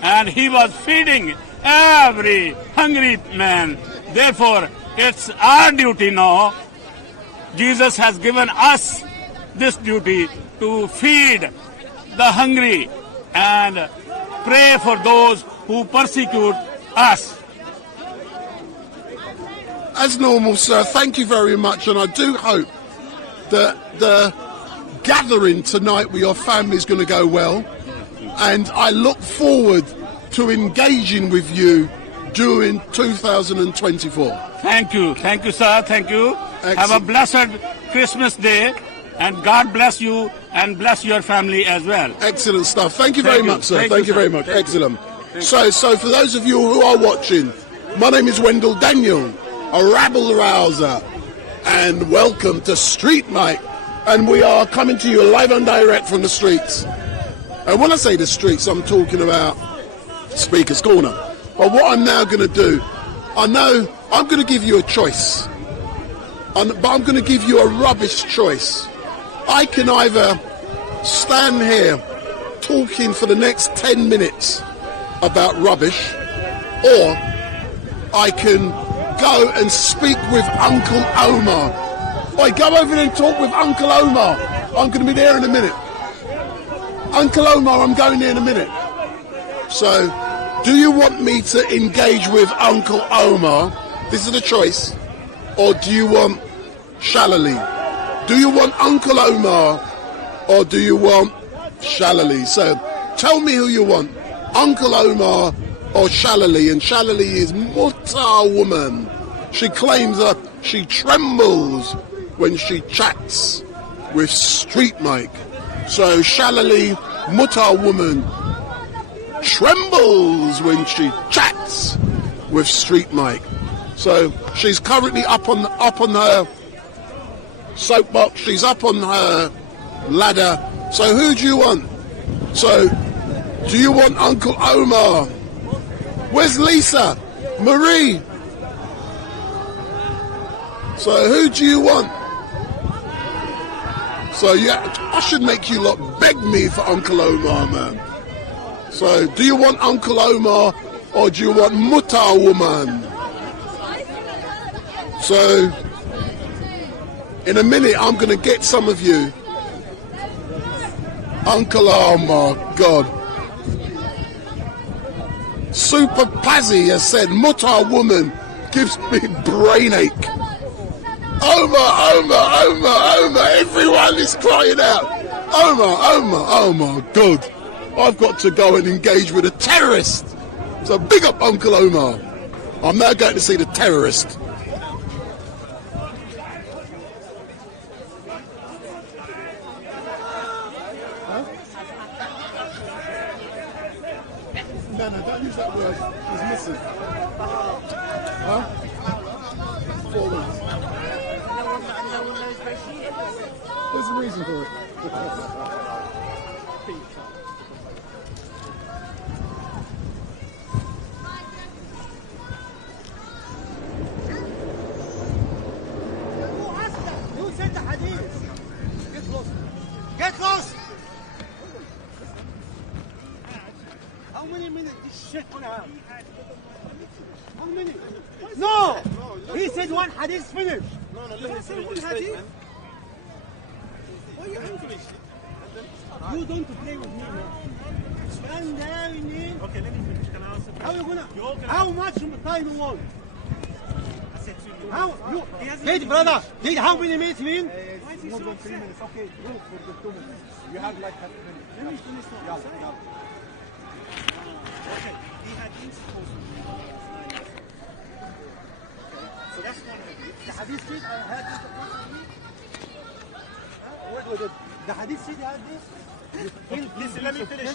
and he was feeding every hungry man. Therefore, it's our duty now. Jesus has given us this duty to feed the hungry and pray for those who persecute us. As normal, sir, thank you very much, and I do hope that the gathering tonight with your family is going to go well, and I look forward to engaging with you during 2024. Thank you, sir, thank you. Excellent. Have a blessed Christmas day, and God bless you and bless your family as well. Excellent stuff. Thank you very much, sir. Thank you very much. Excellent. So for those of you who are watching, my name is Wendell Daniel, a rabble rouser, and welcome to StreetMic, and we are coming to you live and direct from the streets. And when I say the streets, I'm talking about Speaker's Corner. But what I'm now going to do, I know I'm going to give you a choice, but I'm going to give you a rubbish choice. I can either stand here talking for the next 10 minutes about rubbish, or I can go and speak with Uncle Omar. Oi, go over there and talk with Uncle Omar. I'm going to be there in a minute. Uncle Omar, I'm going there in a minute. So, do you want me to engage with Uncle Omar? This is the choice. Or do you want Shalali? Do you want Uncle Omar? Or do you want Shalali? So, tell me who you want. Uncle Omar or Shalali, and Shalali is Mutar woman. She claims that she trembles when she chats with StreetMic. So Shalali, Mutar woman, trembles when she chats with StreetMic. So she's currently up on her soapbox. She's up on her ladder. So who do you want? So do you want Uncle Omar? Where's Lisa? Marie? So who do you want? So yeah, I should make you lot beg me for Uncle Omar, man. So do you want Uncle Omar or do you want Mutar woman? So in a minute I'm going to get some of you. Uncle Omar, God. Super Pazzy has said, Mutar woman gives me brain ache. Omar, everyone is crying out. Omar, God. I've got to go and engage with a terrorist. So big up Uncle Omar. I'm now going to see the terrorist. No, don't use that word. He's missing. Huh? 4 weeks. There's a reason for it. Who said the hadith? Get lost. Get lost! How many minutes this shit gonna have? How many? No! He said one hadith finished. No, let me say one hadith. Why are you angry? You don't play with me, man. Stand there in me. Okay, let me finish. Can I answer? How much time you want? I said 2 minutes. How? You, did brother? Did how many minutes mean? More than 3 minutes. Okay, go for the 2 minutes. You have like 30 minutes. Let me finish now. Okay, he had supposed to be. So that's one hadith. The hadith said I had this. The hadith said I had this. Listen, let me finish. Okay,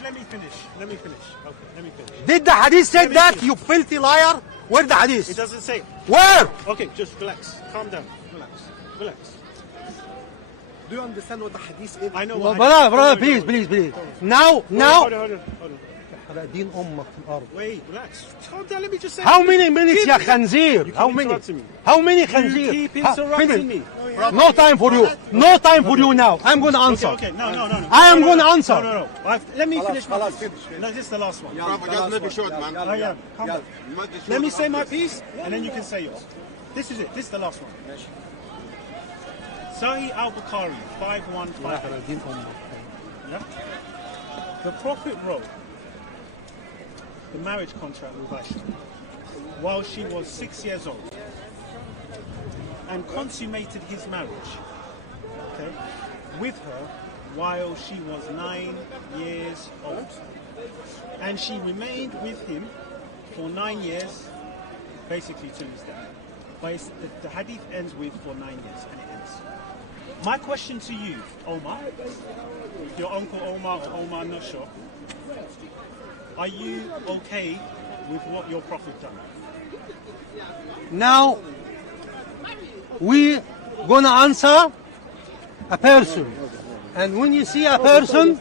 let me finish. Did the hadith say that, you filthy liar? Where the hadith? It doesn't say. Where? Okay, just relax. Calm down. Relax. Do you understand what the hadith is? I know. Brother, please. Now. Hold on. Wait, relax. Calm down, let me just say. How many minutes, ya khanzir? How many? How many khanzir? Keep interrupting me. No time for you. No time for you now. I'm going to answer. Okay, no. I am going to answer. No. Let me finish my piece. No, this is the last one. Let me say my piece, and then you can say yours. This is it. This is the last one. Sahih al-Bukhari, 5158. Yeah? The Prophet wrote the marriage contract with Aisha while she was 6 years old and consummated his marriage, okay, with her while she was 9 years old. And she remained with him for 9 years, basically to his death. But the hadith ends with for 9 years, and it ends. My question to you, Omar, your uncle Omar or Omar, I'm not sure. Are you okay with what your prophet done? Now, we gonna answer a person. And when you see a person,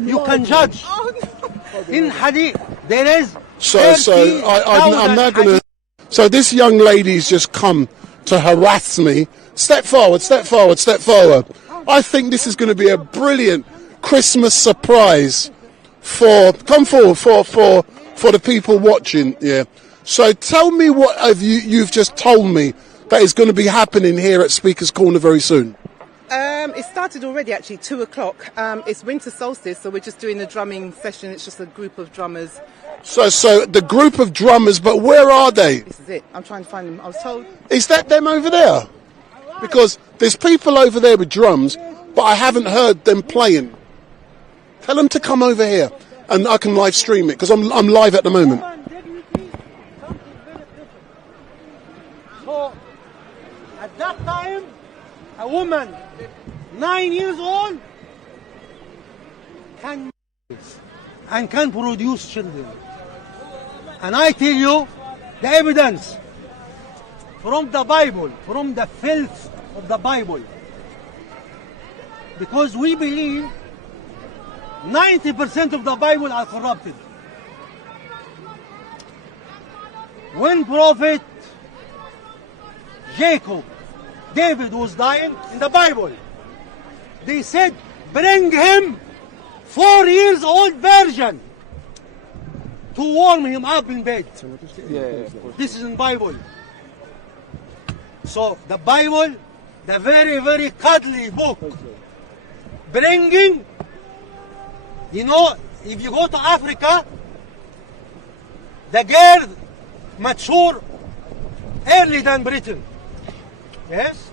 you can judge. In hadith, there is I'm not going to... So this young lady's just come to harass me. Step forward. I think this is going to be a brilliant Christmas surprise come forward for the people watching. Yeah. So tell me what you've just told me that is going to be happening here at Speaker's Corner very soon. It started already, actually, 2 o'clock. It's winter solstice, so we're just doing a drumming session. It's just a group of drummers. So the group of drummers, but where are they? This is it. I'm trying to find them. I was told. Is that them over there? Because there's people over there with drums, but I haven't heard them playing. Tell them to come over here, and I can live stream it, because I'm live at the moment. So, at that time, a woman 9 years old can produce children. And I tell you the evidence from the Bible, from the filth of the Bible. Because we believe 90% of the Bible are corrupted. When Prophet David was dying in the Bible, they said, bring him 4 years old virgin to warm him up in bed. This is in Bible. So the Bible, the very, very cuddly book, bringing, you know, if you go to Africa, the girl mature early than Britain. Yes?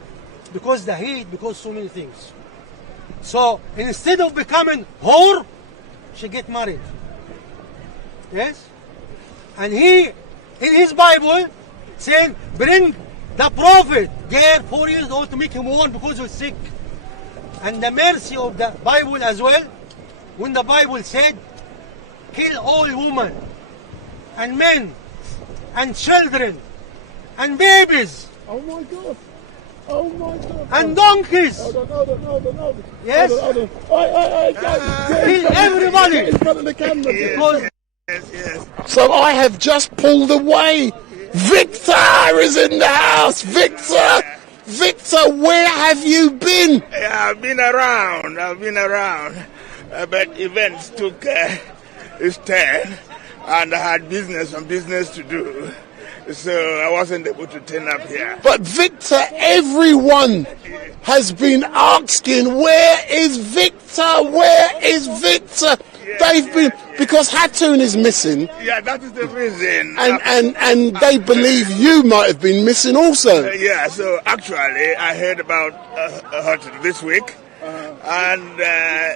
Because the heat, because so many things. So instead of becoming whore, she get married. Yes? And he, in his Bible, saying, bring the prophet, girl 4 years old, to make him warm because he was sick. And the mercy of the Bible as well, when the Bible said, kill all women, and men, and children, and babies. Oh my God. Oh my God. And donkeys. Hold on. Yes. Hold on. Kill everybody. In front of the camera. Because Yes. So I have just pulled away. Victor is in the house. Victor, where have you been? Yeah, I've been around. But events took its turn, and I had some business to do. So I wasn't able to turn up here. But Victor, everyone has been asking, where is Victor? They've been, because Hatun is missing. Yeah, that is the reason. And they believe you might have been missing also. Yeah, so actually I heard about Hatun this week. And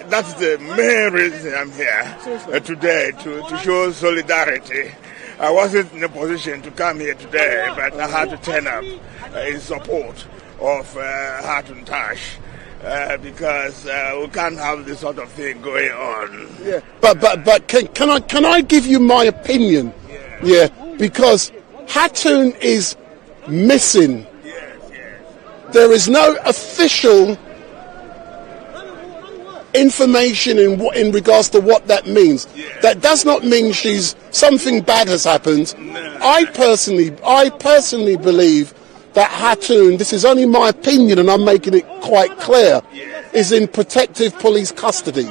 that's the main reason I'm here today, to show solidarity. I wasn't in a position to come here today, but I had to turn up in support of Hatun Tash. Because we can't have this sort of thing going on. Yeah. But can I give you my opinion? Yeah. Because Hatun is missing. Yes. There is no official information in regards to what that means. That does not mean something bad has happened. I personally believe that Hatun, this is only my opinion and I'm making it quite clear, is in protective police custody.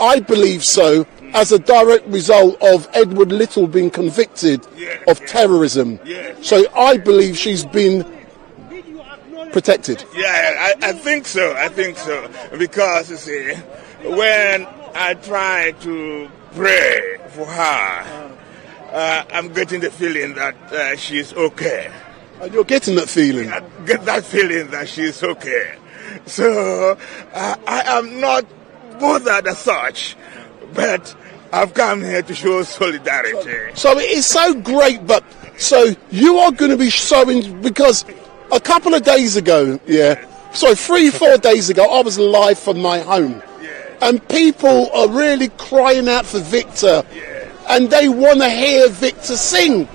I believe so, as a direct result of Edward Little being convicted of terrorism. So I believe she's been protected. Yeah, I think so. Because, you see, when I try to pray for her, I'm getting the feeling that she's okay. And you're getting that feeling? I get that feeling that she's okay. So I am not bothered as such, but I've come here to show solidarity. So it is so great, but so you are going to be showing, because a couple of days ago, 3-4 days ago, I was live from my home. And people are really crying out for Victor. And they want to hear Victor sing.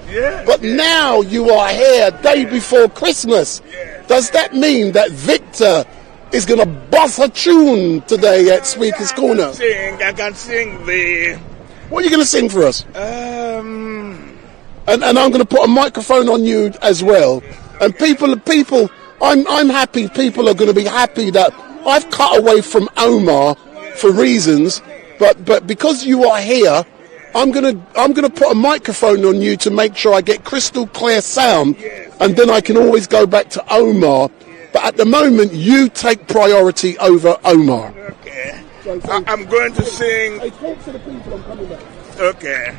But now you are here, day before Christmas. Does that mean that Victor is going to bust a tune today at Speaker's Corner? I can sing the... What are you going to sing for us? And I'm going to put a microphone on you as well. And people, I'm happy. People are going to be happy that I've cut away from Omar for reasons, but because you are here, I'm gonna put a microphone on you to make sure I get crystal clear sound, and then I can always go back to Omar. But at the moment, you take priority over Omar. Okay. I'm going to sing. Hey, talk to the people. I'm coming back. Okay.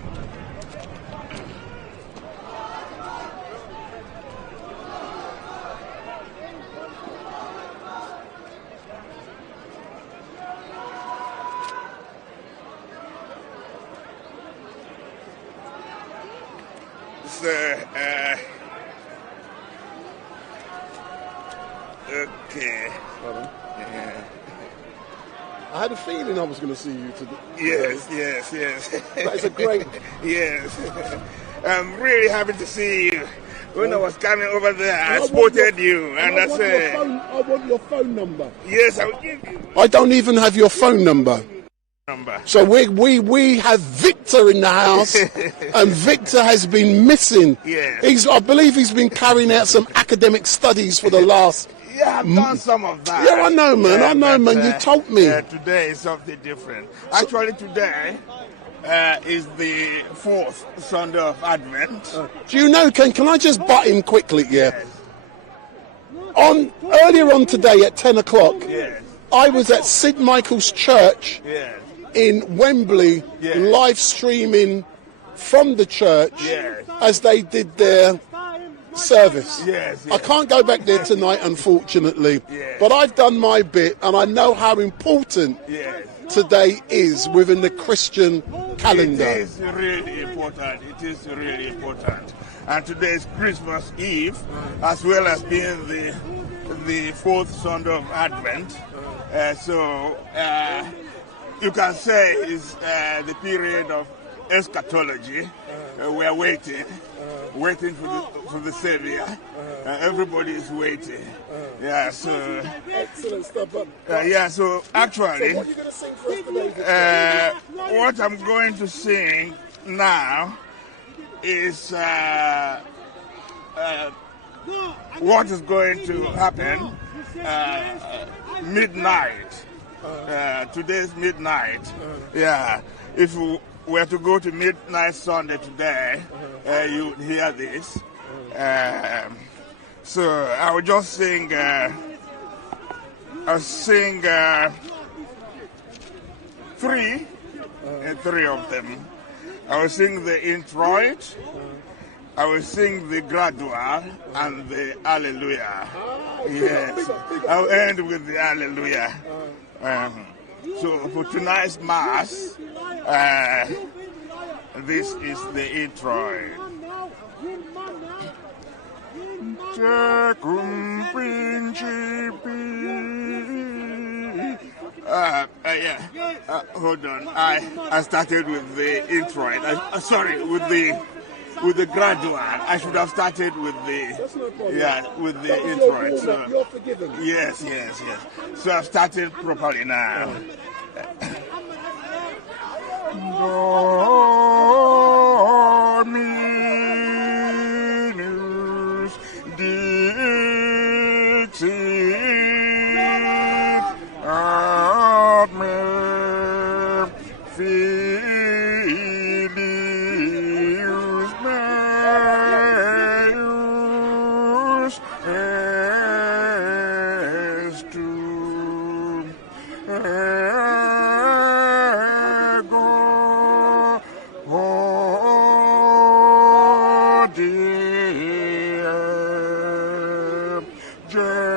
Okay. I had a feeling I was going to see you today. Yes. That's a great... Yes. I'm really happy to see you. When I was coming over there, I spotted you, and I said... I want your phone number. Yes, I will give you. I don't even have your phone number. So we have Victor in the house, and Victor has been missing. Yes. I believe he's been carrying out some academic studies for the last... Yeah, I've done some of that. Yeah, I know, man. You told me. Today is something different. Actually, today is the 4th Sunday of Advent. Do you know, can I just butt in quickly, Yes. Earlier on today at 10 o'clock, I was at St. Michael's Church in Wembley, live streaming from the church as they did their service. I can't go back there tonight, unfortunately, but I've done my bit, and I know how important today is within the Christian calendar. It is really important. And today is Christmas Eve, as well as being the 4th Sunday of Advent. So you can say it's the period of eschatology. We are waiting for the Savior. Everybody is waiting. So excellent stuff. So actually, so what are you going to sing for us today? What I'm going to sing now is what is going to happen midnight. Today's midnight. If we were to go to midnight Sunday today, you would hear this. So I will just sing. I'll sing three of them. I will sing the introit, I will sing the gradual, and the Hallelujah. Yes, I'll end with the Hallelujah. So for tonight's Mass, this is the introit. Hold on. I started with the introit. With the gradual. I should have started with with the introit. So, you're forgiven. Yes. So I've started properly now. Dominus dixit ad me filius meus estum ego hodiem genum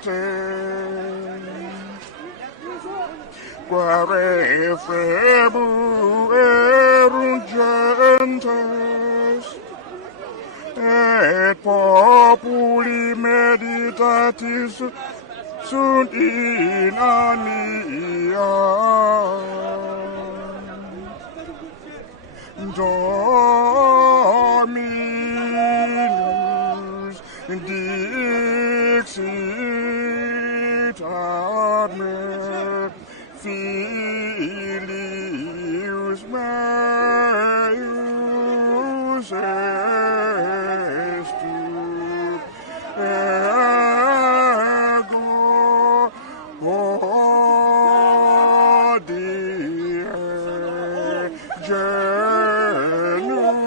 item quare febuerunt gentes et populi meditatis sunt in annia Dominus dixit ad me filius meus estum ego hodie genum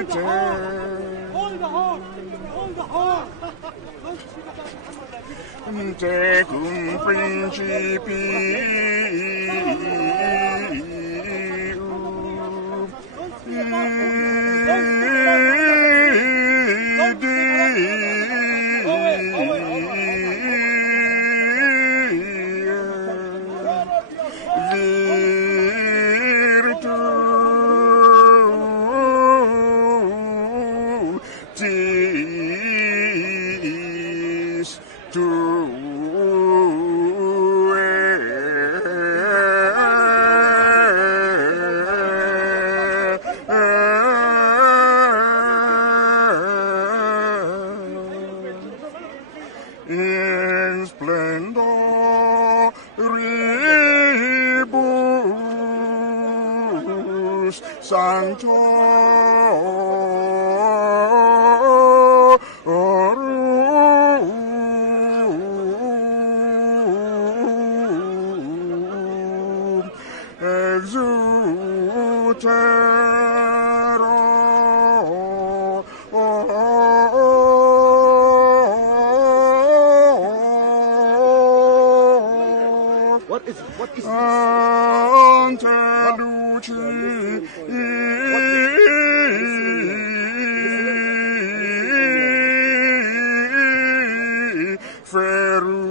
item tecum principium virtutis in splendoribus sanctorum exutero What is ante luci genum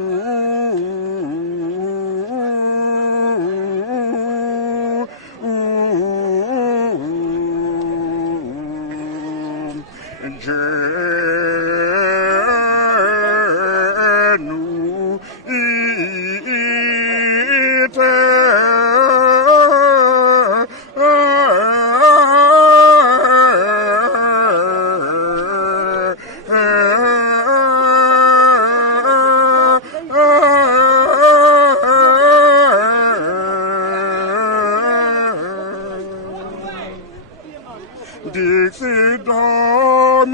Dixit Dominus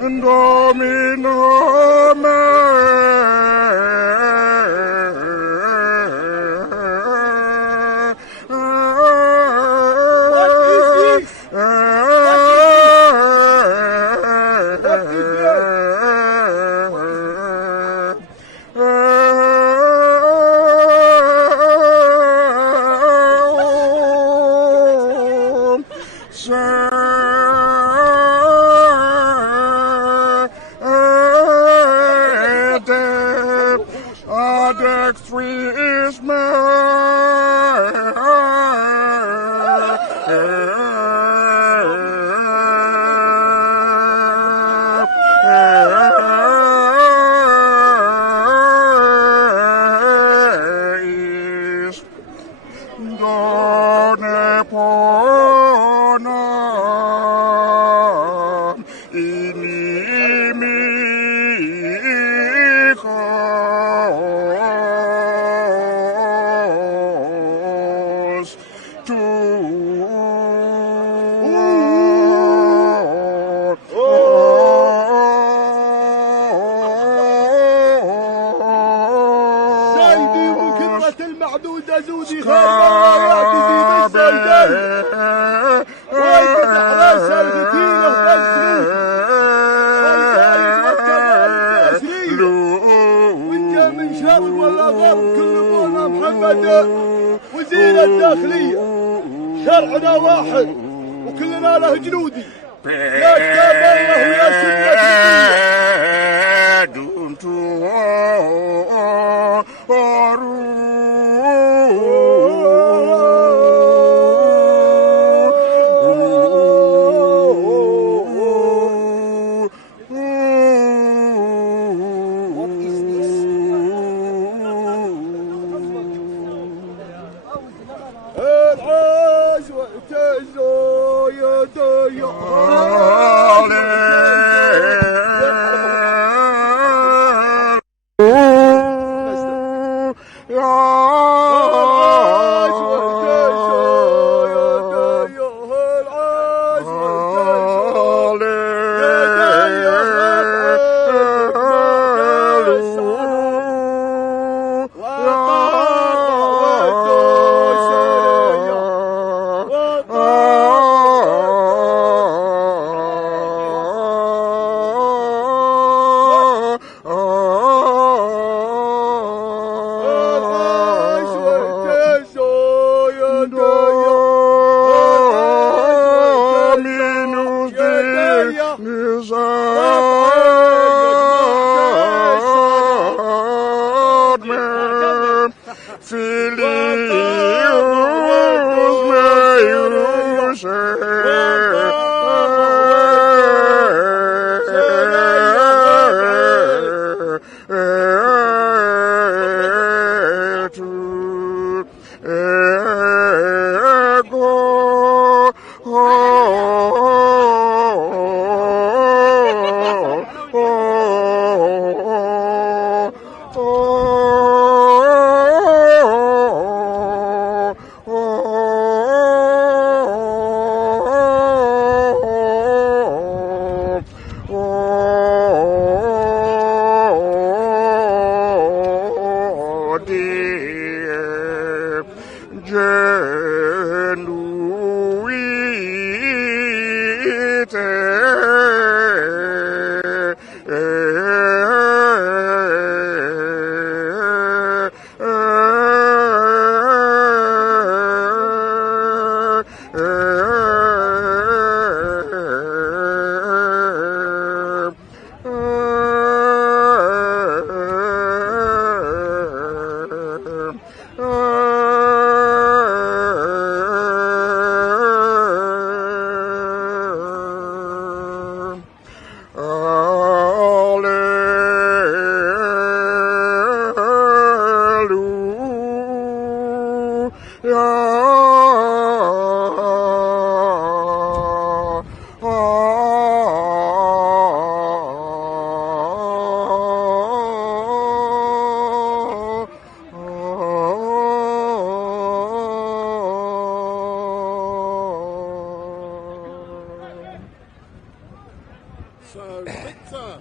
Domino dextris meis done pona زايدي من كثرة المعدودة زودي خير مرة يعطي في بالزايدين وايد راسها الفتيلة تسري وانت من شر ولا غرب كل ابونا محمد وزير الداخلية شرعنا واحد وكلنا له جنودي لا تتابع الله ويا سنة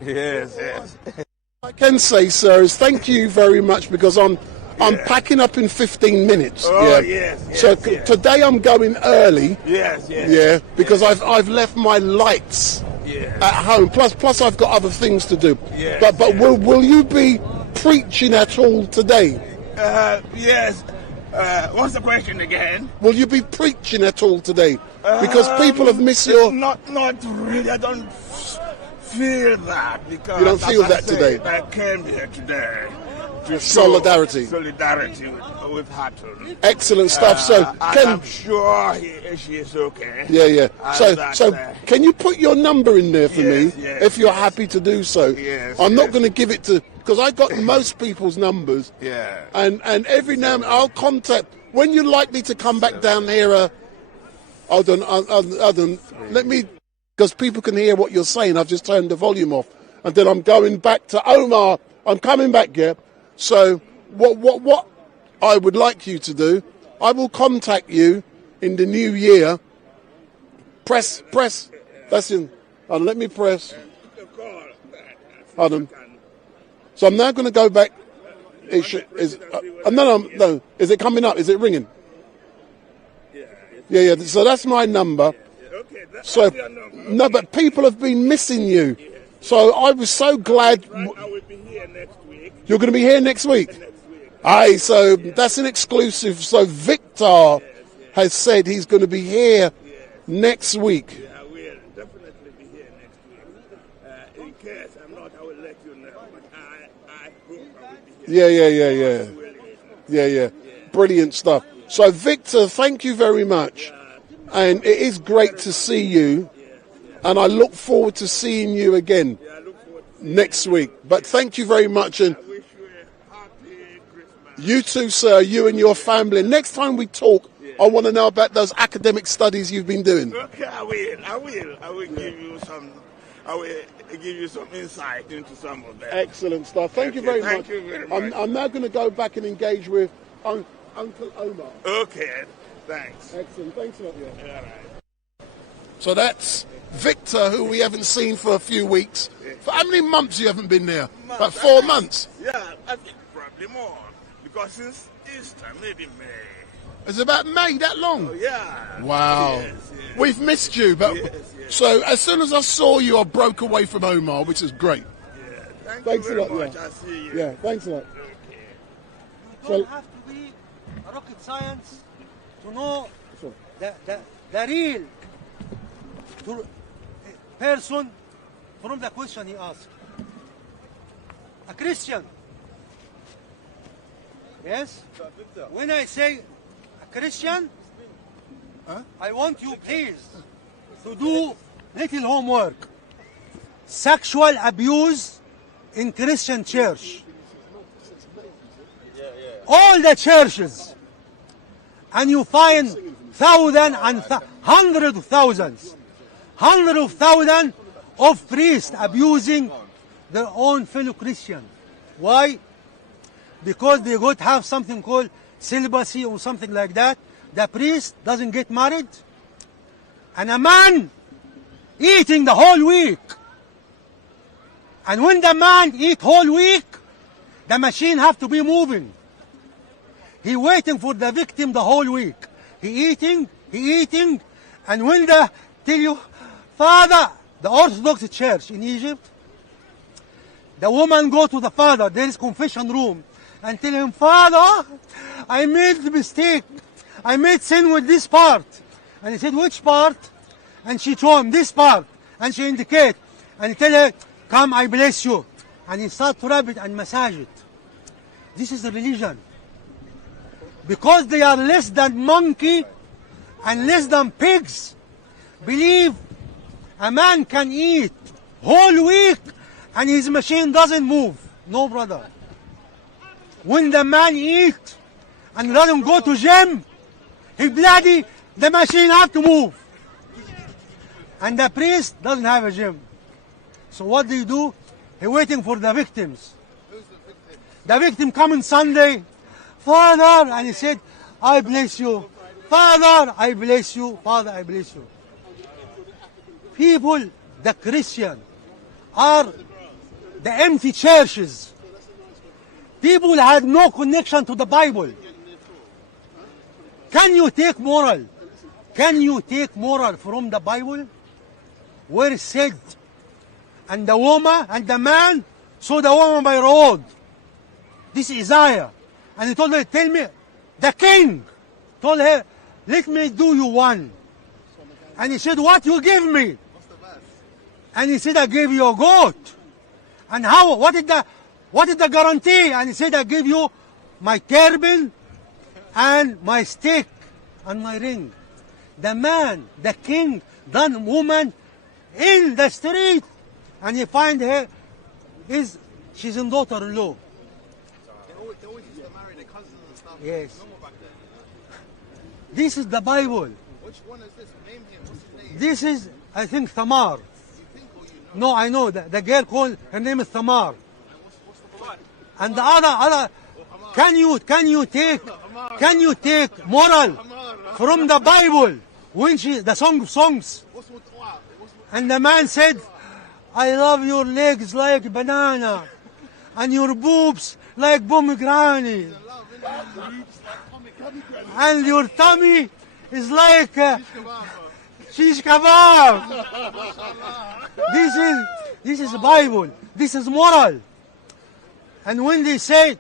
Yes, yes. I can say, sir, is thank you very much because I'm packing up in 15 minutes. Oh, yes, So today I'm going early. Yes, yes. Yeah, because I've left my lights at home. Plus I've got other things to do. Yes, But will you be preaching at all today? Yes. What's the question again? Will you be preaching at all today? Because people have missed your... Not really. I don't feel that because... You don't feel that today? I came here today to Solidarity. Solidarity with Hatun. Excellent stuff. I'm sure she is okay. Yeah. So can you put your number in there for me if you're happy to do so? Yes. I'm not going to give it to... Because I got most people's numbers. Yeah. And every now and then I'll contact... When you're likely to come back down here... Hold on, let me... Because people can hear what you're saying. I've just turned the volume off. And then I'm going back to Omar. I'm coming back here. So what I would like you to do, I will contact you in the new year. Press. That's in. Let me press. Hold on. So I'm now going to go back. No. Is it coming up? Is it ringing? Yeah. So that's my number. So no, but people have been missing you. So I was so glad. I will be here next week. You're going to be here next week? Aye, so that's an exclusive. So Victor has said he's going to be here next week. Yeah, I will definitely be here next week. In case I'm not, I will let you know. But I hope I will be here. Yeah. Brilliant stuff. So Victor, thank you very much. And it is great to see you. And I look forward to seeing you again next week. But thank you very much. And you too, sir, you and your family. Next time we talk, I want to know about those academic studies you've been doing. Okay, I will give you some. I will give you some insight into some of them. Excellent stuff. Thank you very much. Thank you very much. I'm now going to go back and engage with Uncle Omar. Okay, thanks. Excellent. Thanks a lot. Yeah. All right. So that's Victor, who we haven't seen for a few weeks. For how many months you haven't been there? About 4 months? Yeah, I think probably more. Because since Easter, maybe May. It's about May, that long? Oh, yeah. Wow. Yes. We've missed you. But So as soon as I saw you, I broke away from Omar, which is great. Yeah. Thanks you a lot. very much. Yeah. I'll see you. Yeah, thanks a lot. You don't have to be a rocket science to know the real person from the question he asked. A Christian. Yes? When I say a Christian, I want you please to do little homework. Sexual abuse in Christian church. All the churches. And you find thousands and hundreds of thousands of priests abusing their own fellow Christian. Why? Because they got have something called celibacy or something like that. The priest doesn't get married. And a man eating the whole week. And when the man eat whole week, the machine have to be moving. He waiting for the victim the whole week. He eating, and when they tell you, Father, the Orthodox Church in Egypt, the woman go to the father, there is confession room, and tell him, Father, I made the mistake. I made sin with this part. And he said, which part? And she told him this part. And she indicate. And he tell her, come, I bless you. And he start to rub it and massage it. This is a religion. Because they are less than monkey and less than pigs. Believe a man can eat whole week and his machine doesn't move. No, brother. When the man eat and let him go to gym, he bloody, the machine have to move. And the priest doesn't have a gym. So what do? He waiting for the victims. The victim coming Sunday, Father, and he said, I bless you. Father, I bless you. Father, I bless you. People, the Christian, are the empty churches. People had no connection to the Bible. Can you take moral? Can you take moral from the Bible? Where it said, and the woman and the man saw the woman by road. This is Isaiah. And he told her, tell me, the king told her, let me do you one. And he said, what you give me? And he said, I gave you a goat. And how? What is the guarantee? And he said, I give you my turban and my stick and my ring. The man, the king, done woman in the street, and he find her she's in daughter-in-law. They always used to marry their cousins and stuff. Yes. Normal back then. This is the Bible. Which one is this? Name him. What's his name? This is, I think, Tamar. You think or you know? No, I know. The girl called, her name is Tamar. What's the blood? And the other, can you take moral? from the Bible, when the Song of Songs. And the man said, I love your legs like banana, and your boobs like pomegranate, and your tummy is like shish kebab. This is Bible. This is moral. And when they say it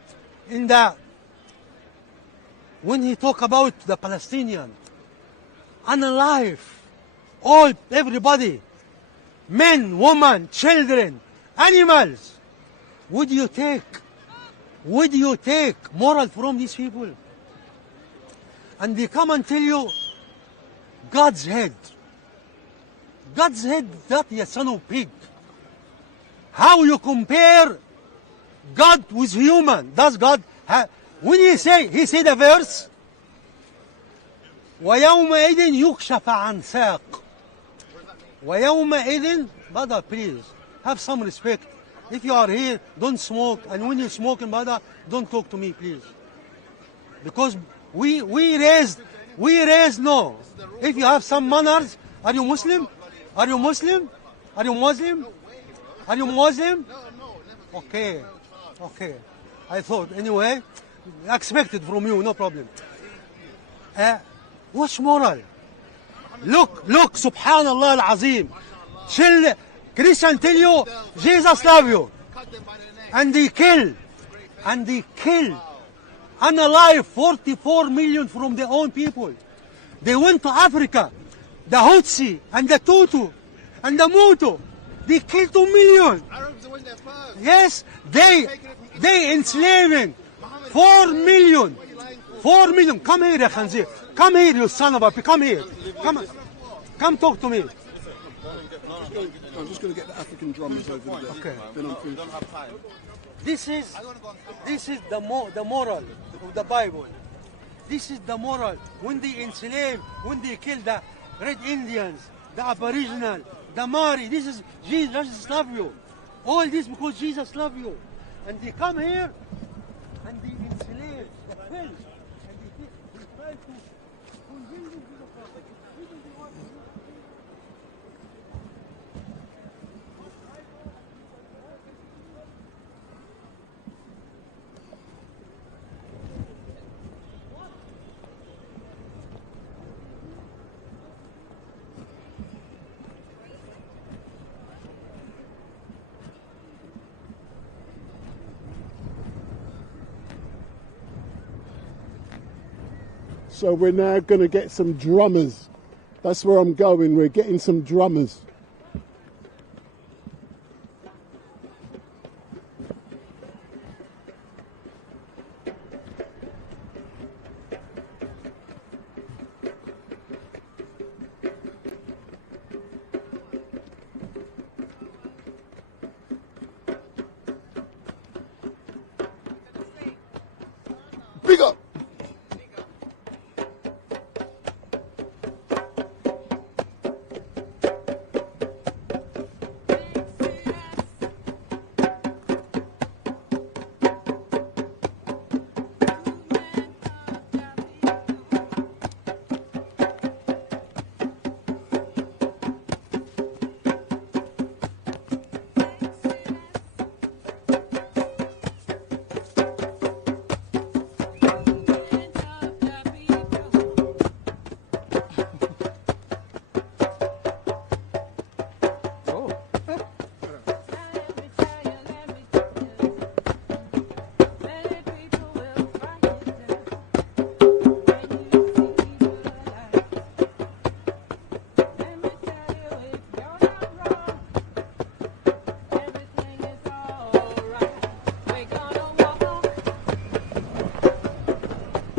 when he talk about the Palestinian, unalive, all, everybody, men, women, children, animals, would you take moral from these people? And they come and tell you, God's head, that you son of pig. How you compare God with human? Does God have, when he said a verse, وَيَوْمَئِذٍ يُكْشَفَ عَنْ سَاقٍ. وَيَوْمَئِذٍ, brother, please, have some respect. If you are here, don't smoke, and when you smoke, brother, don't talk to me, please. Because we raised no. If you have some manners, are you Muslim? Are you Muslim? Are you Muslim? Are you Muslim? Okay. I thought, anyway, expected from you, no problem. What's moral? Look, subhanallah al-azim. Christian tell you, Jesus love you. And they kill. Unalive 44 million from their own people. They went to Africa, the Hutsi, and the Tutu, and the Mutu. They killed 2 million. Arabs went there first. Yes, they enslaving 4 million. 4 million. Come here, ya Khanzir. Come here, you son of a... Come here. Come talk to me. I'm just going to get the African drummers over there. Okay. Then I'm through. This is the moral of the Bible. This is the moral. When they enslave, when they kill the Red Indians, the Aboriginal, the Mari, this is Jesus love you. All this because Jesus love you. And they come here and they enslave the filth. And they try to convince them to the prophet. So we're now going to get some drummers. That's where I'm going. We're getting some drummers. Big up!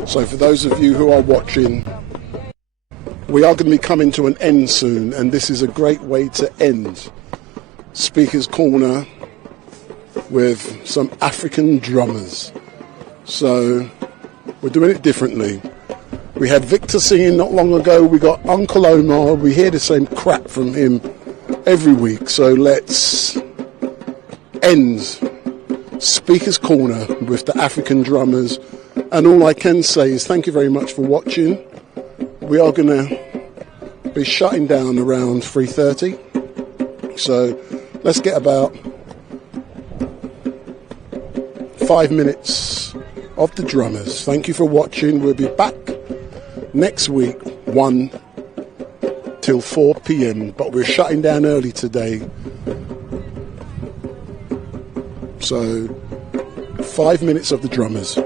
So for those of you who are watching, we are going to be coming to an end soon, and this is a great way to end Speaker's Corner with some African drummers. So we're doing it differently. We had Victor singing not long ago, we got Uncle Omar, we hear the same crap from him every week, so let's end Speaker's Corner with the African drummers. And all I can say is thank you very much for watching. we are going to be shutting down around 3:30. So let's get about 5 minutes of the drummers. Thank you for watching. We'll be back next week, 1 till 4 p.m. But we're shutting down early today. So 5 minutes of the drummers.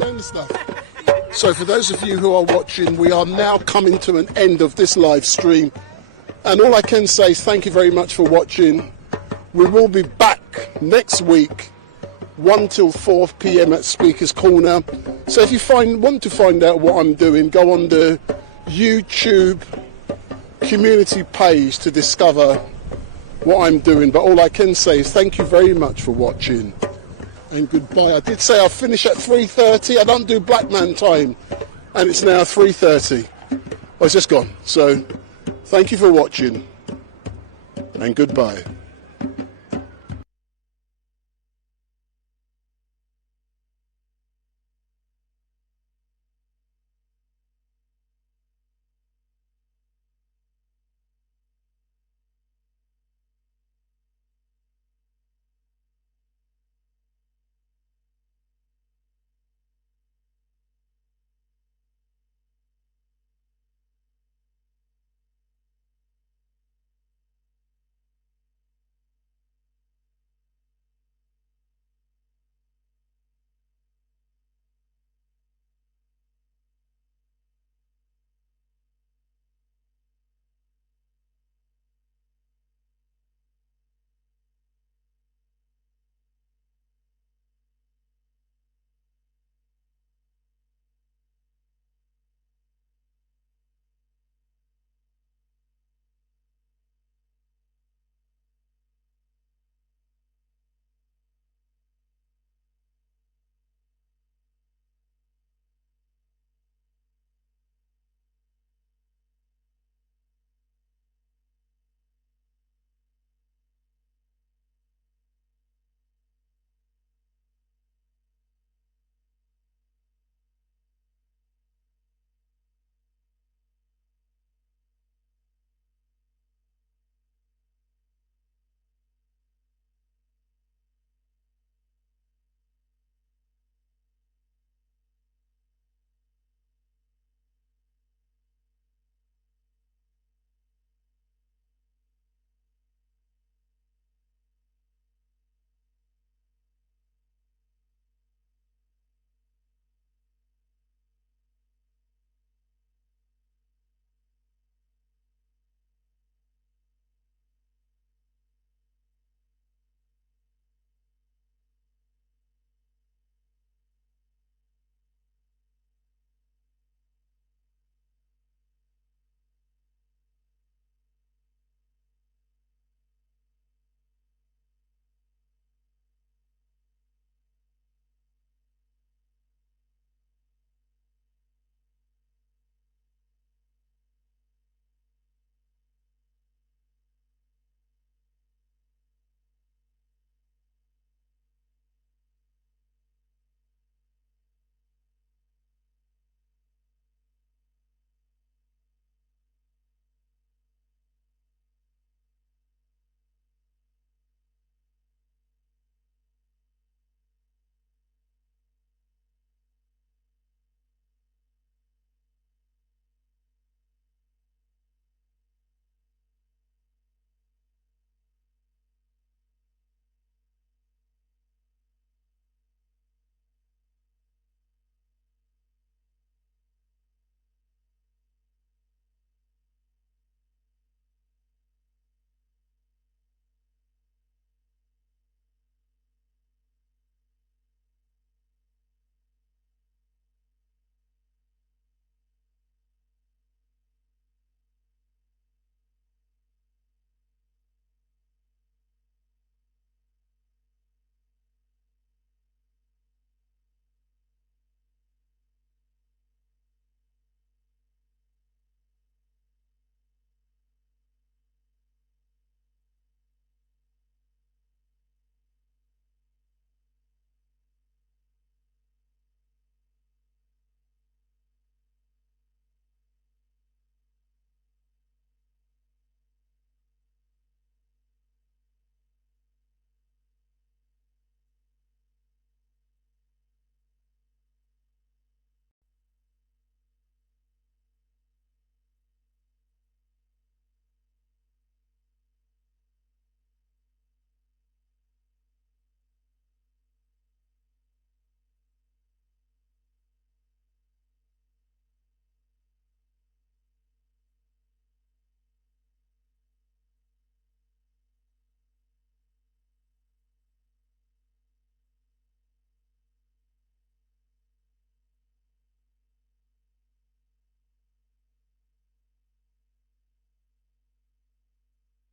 understand the stuff. So for those of you who are watching, we are now coming to an end of this live stream. And all I can say is thank you very much for watching. We will be back next week, 1 till 4 p.m. at Speaker's Corner. So if you want to find out what I'm doing, go on the YouTube community page to discover what I'm doing. But all I can say is thank you very much for watching. And goodbye. I did say I'll finish at 3:30. I don't do black man time. And it's now 3:30. Well, it's just gone. So thank you for watching. And goodbye.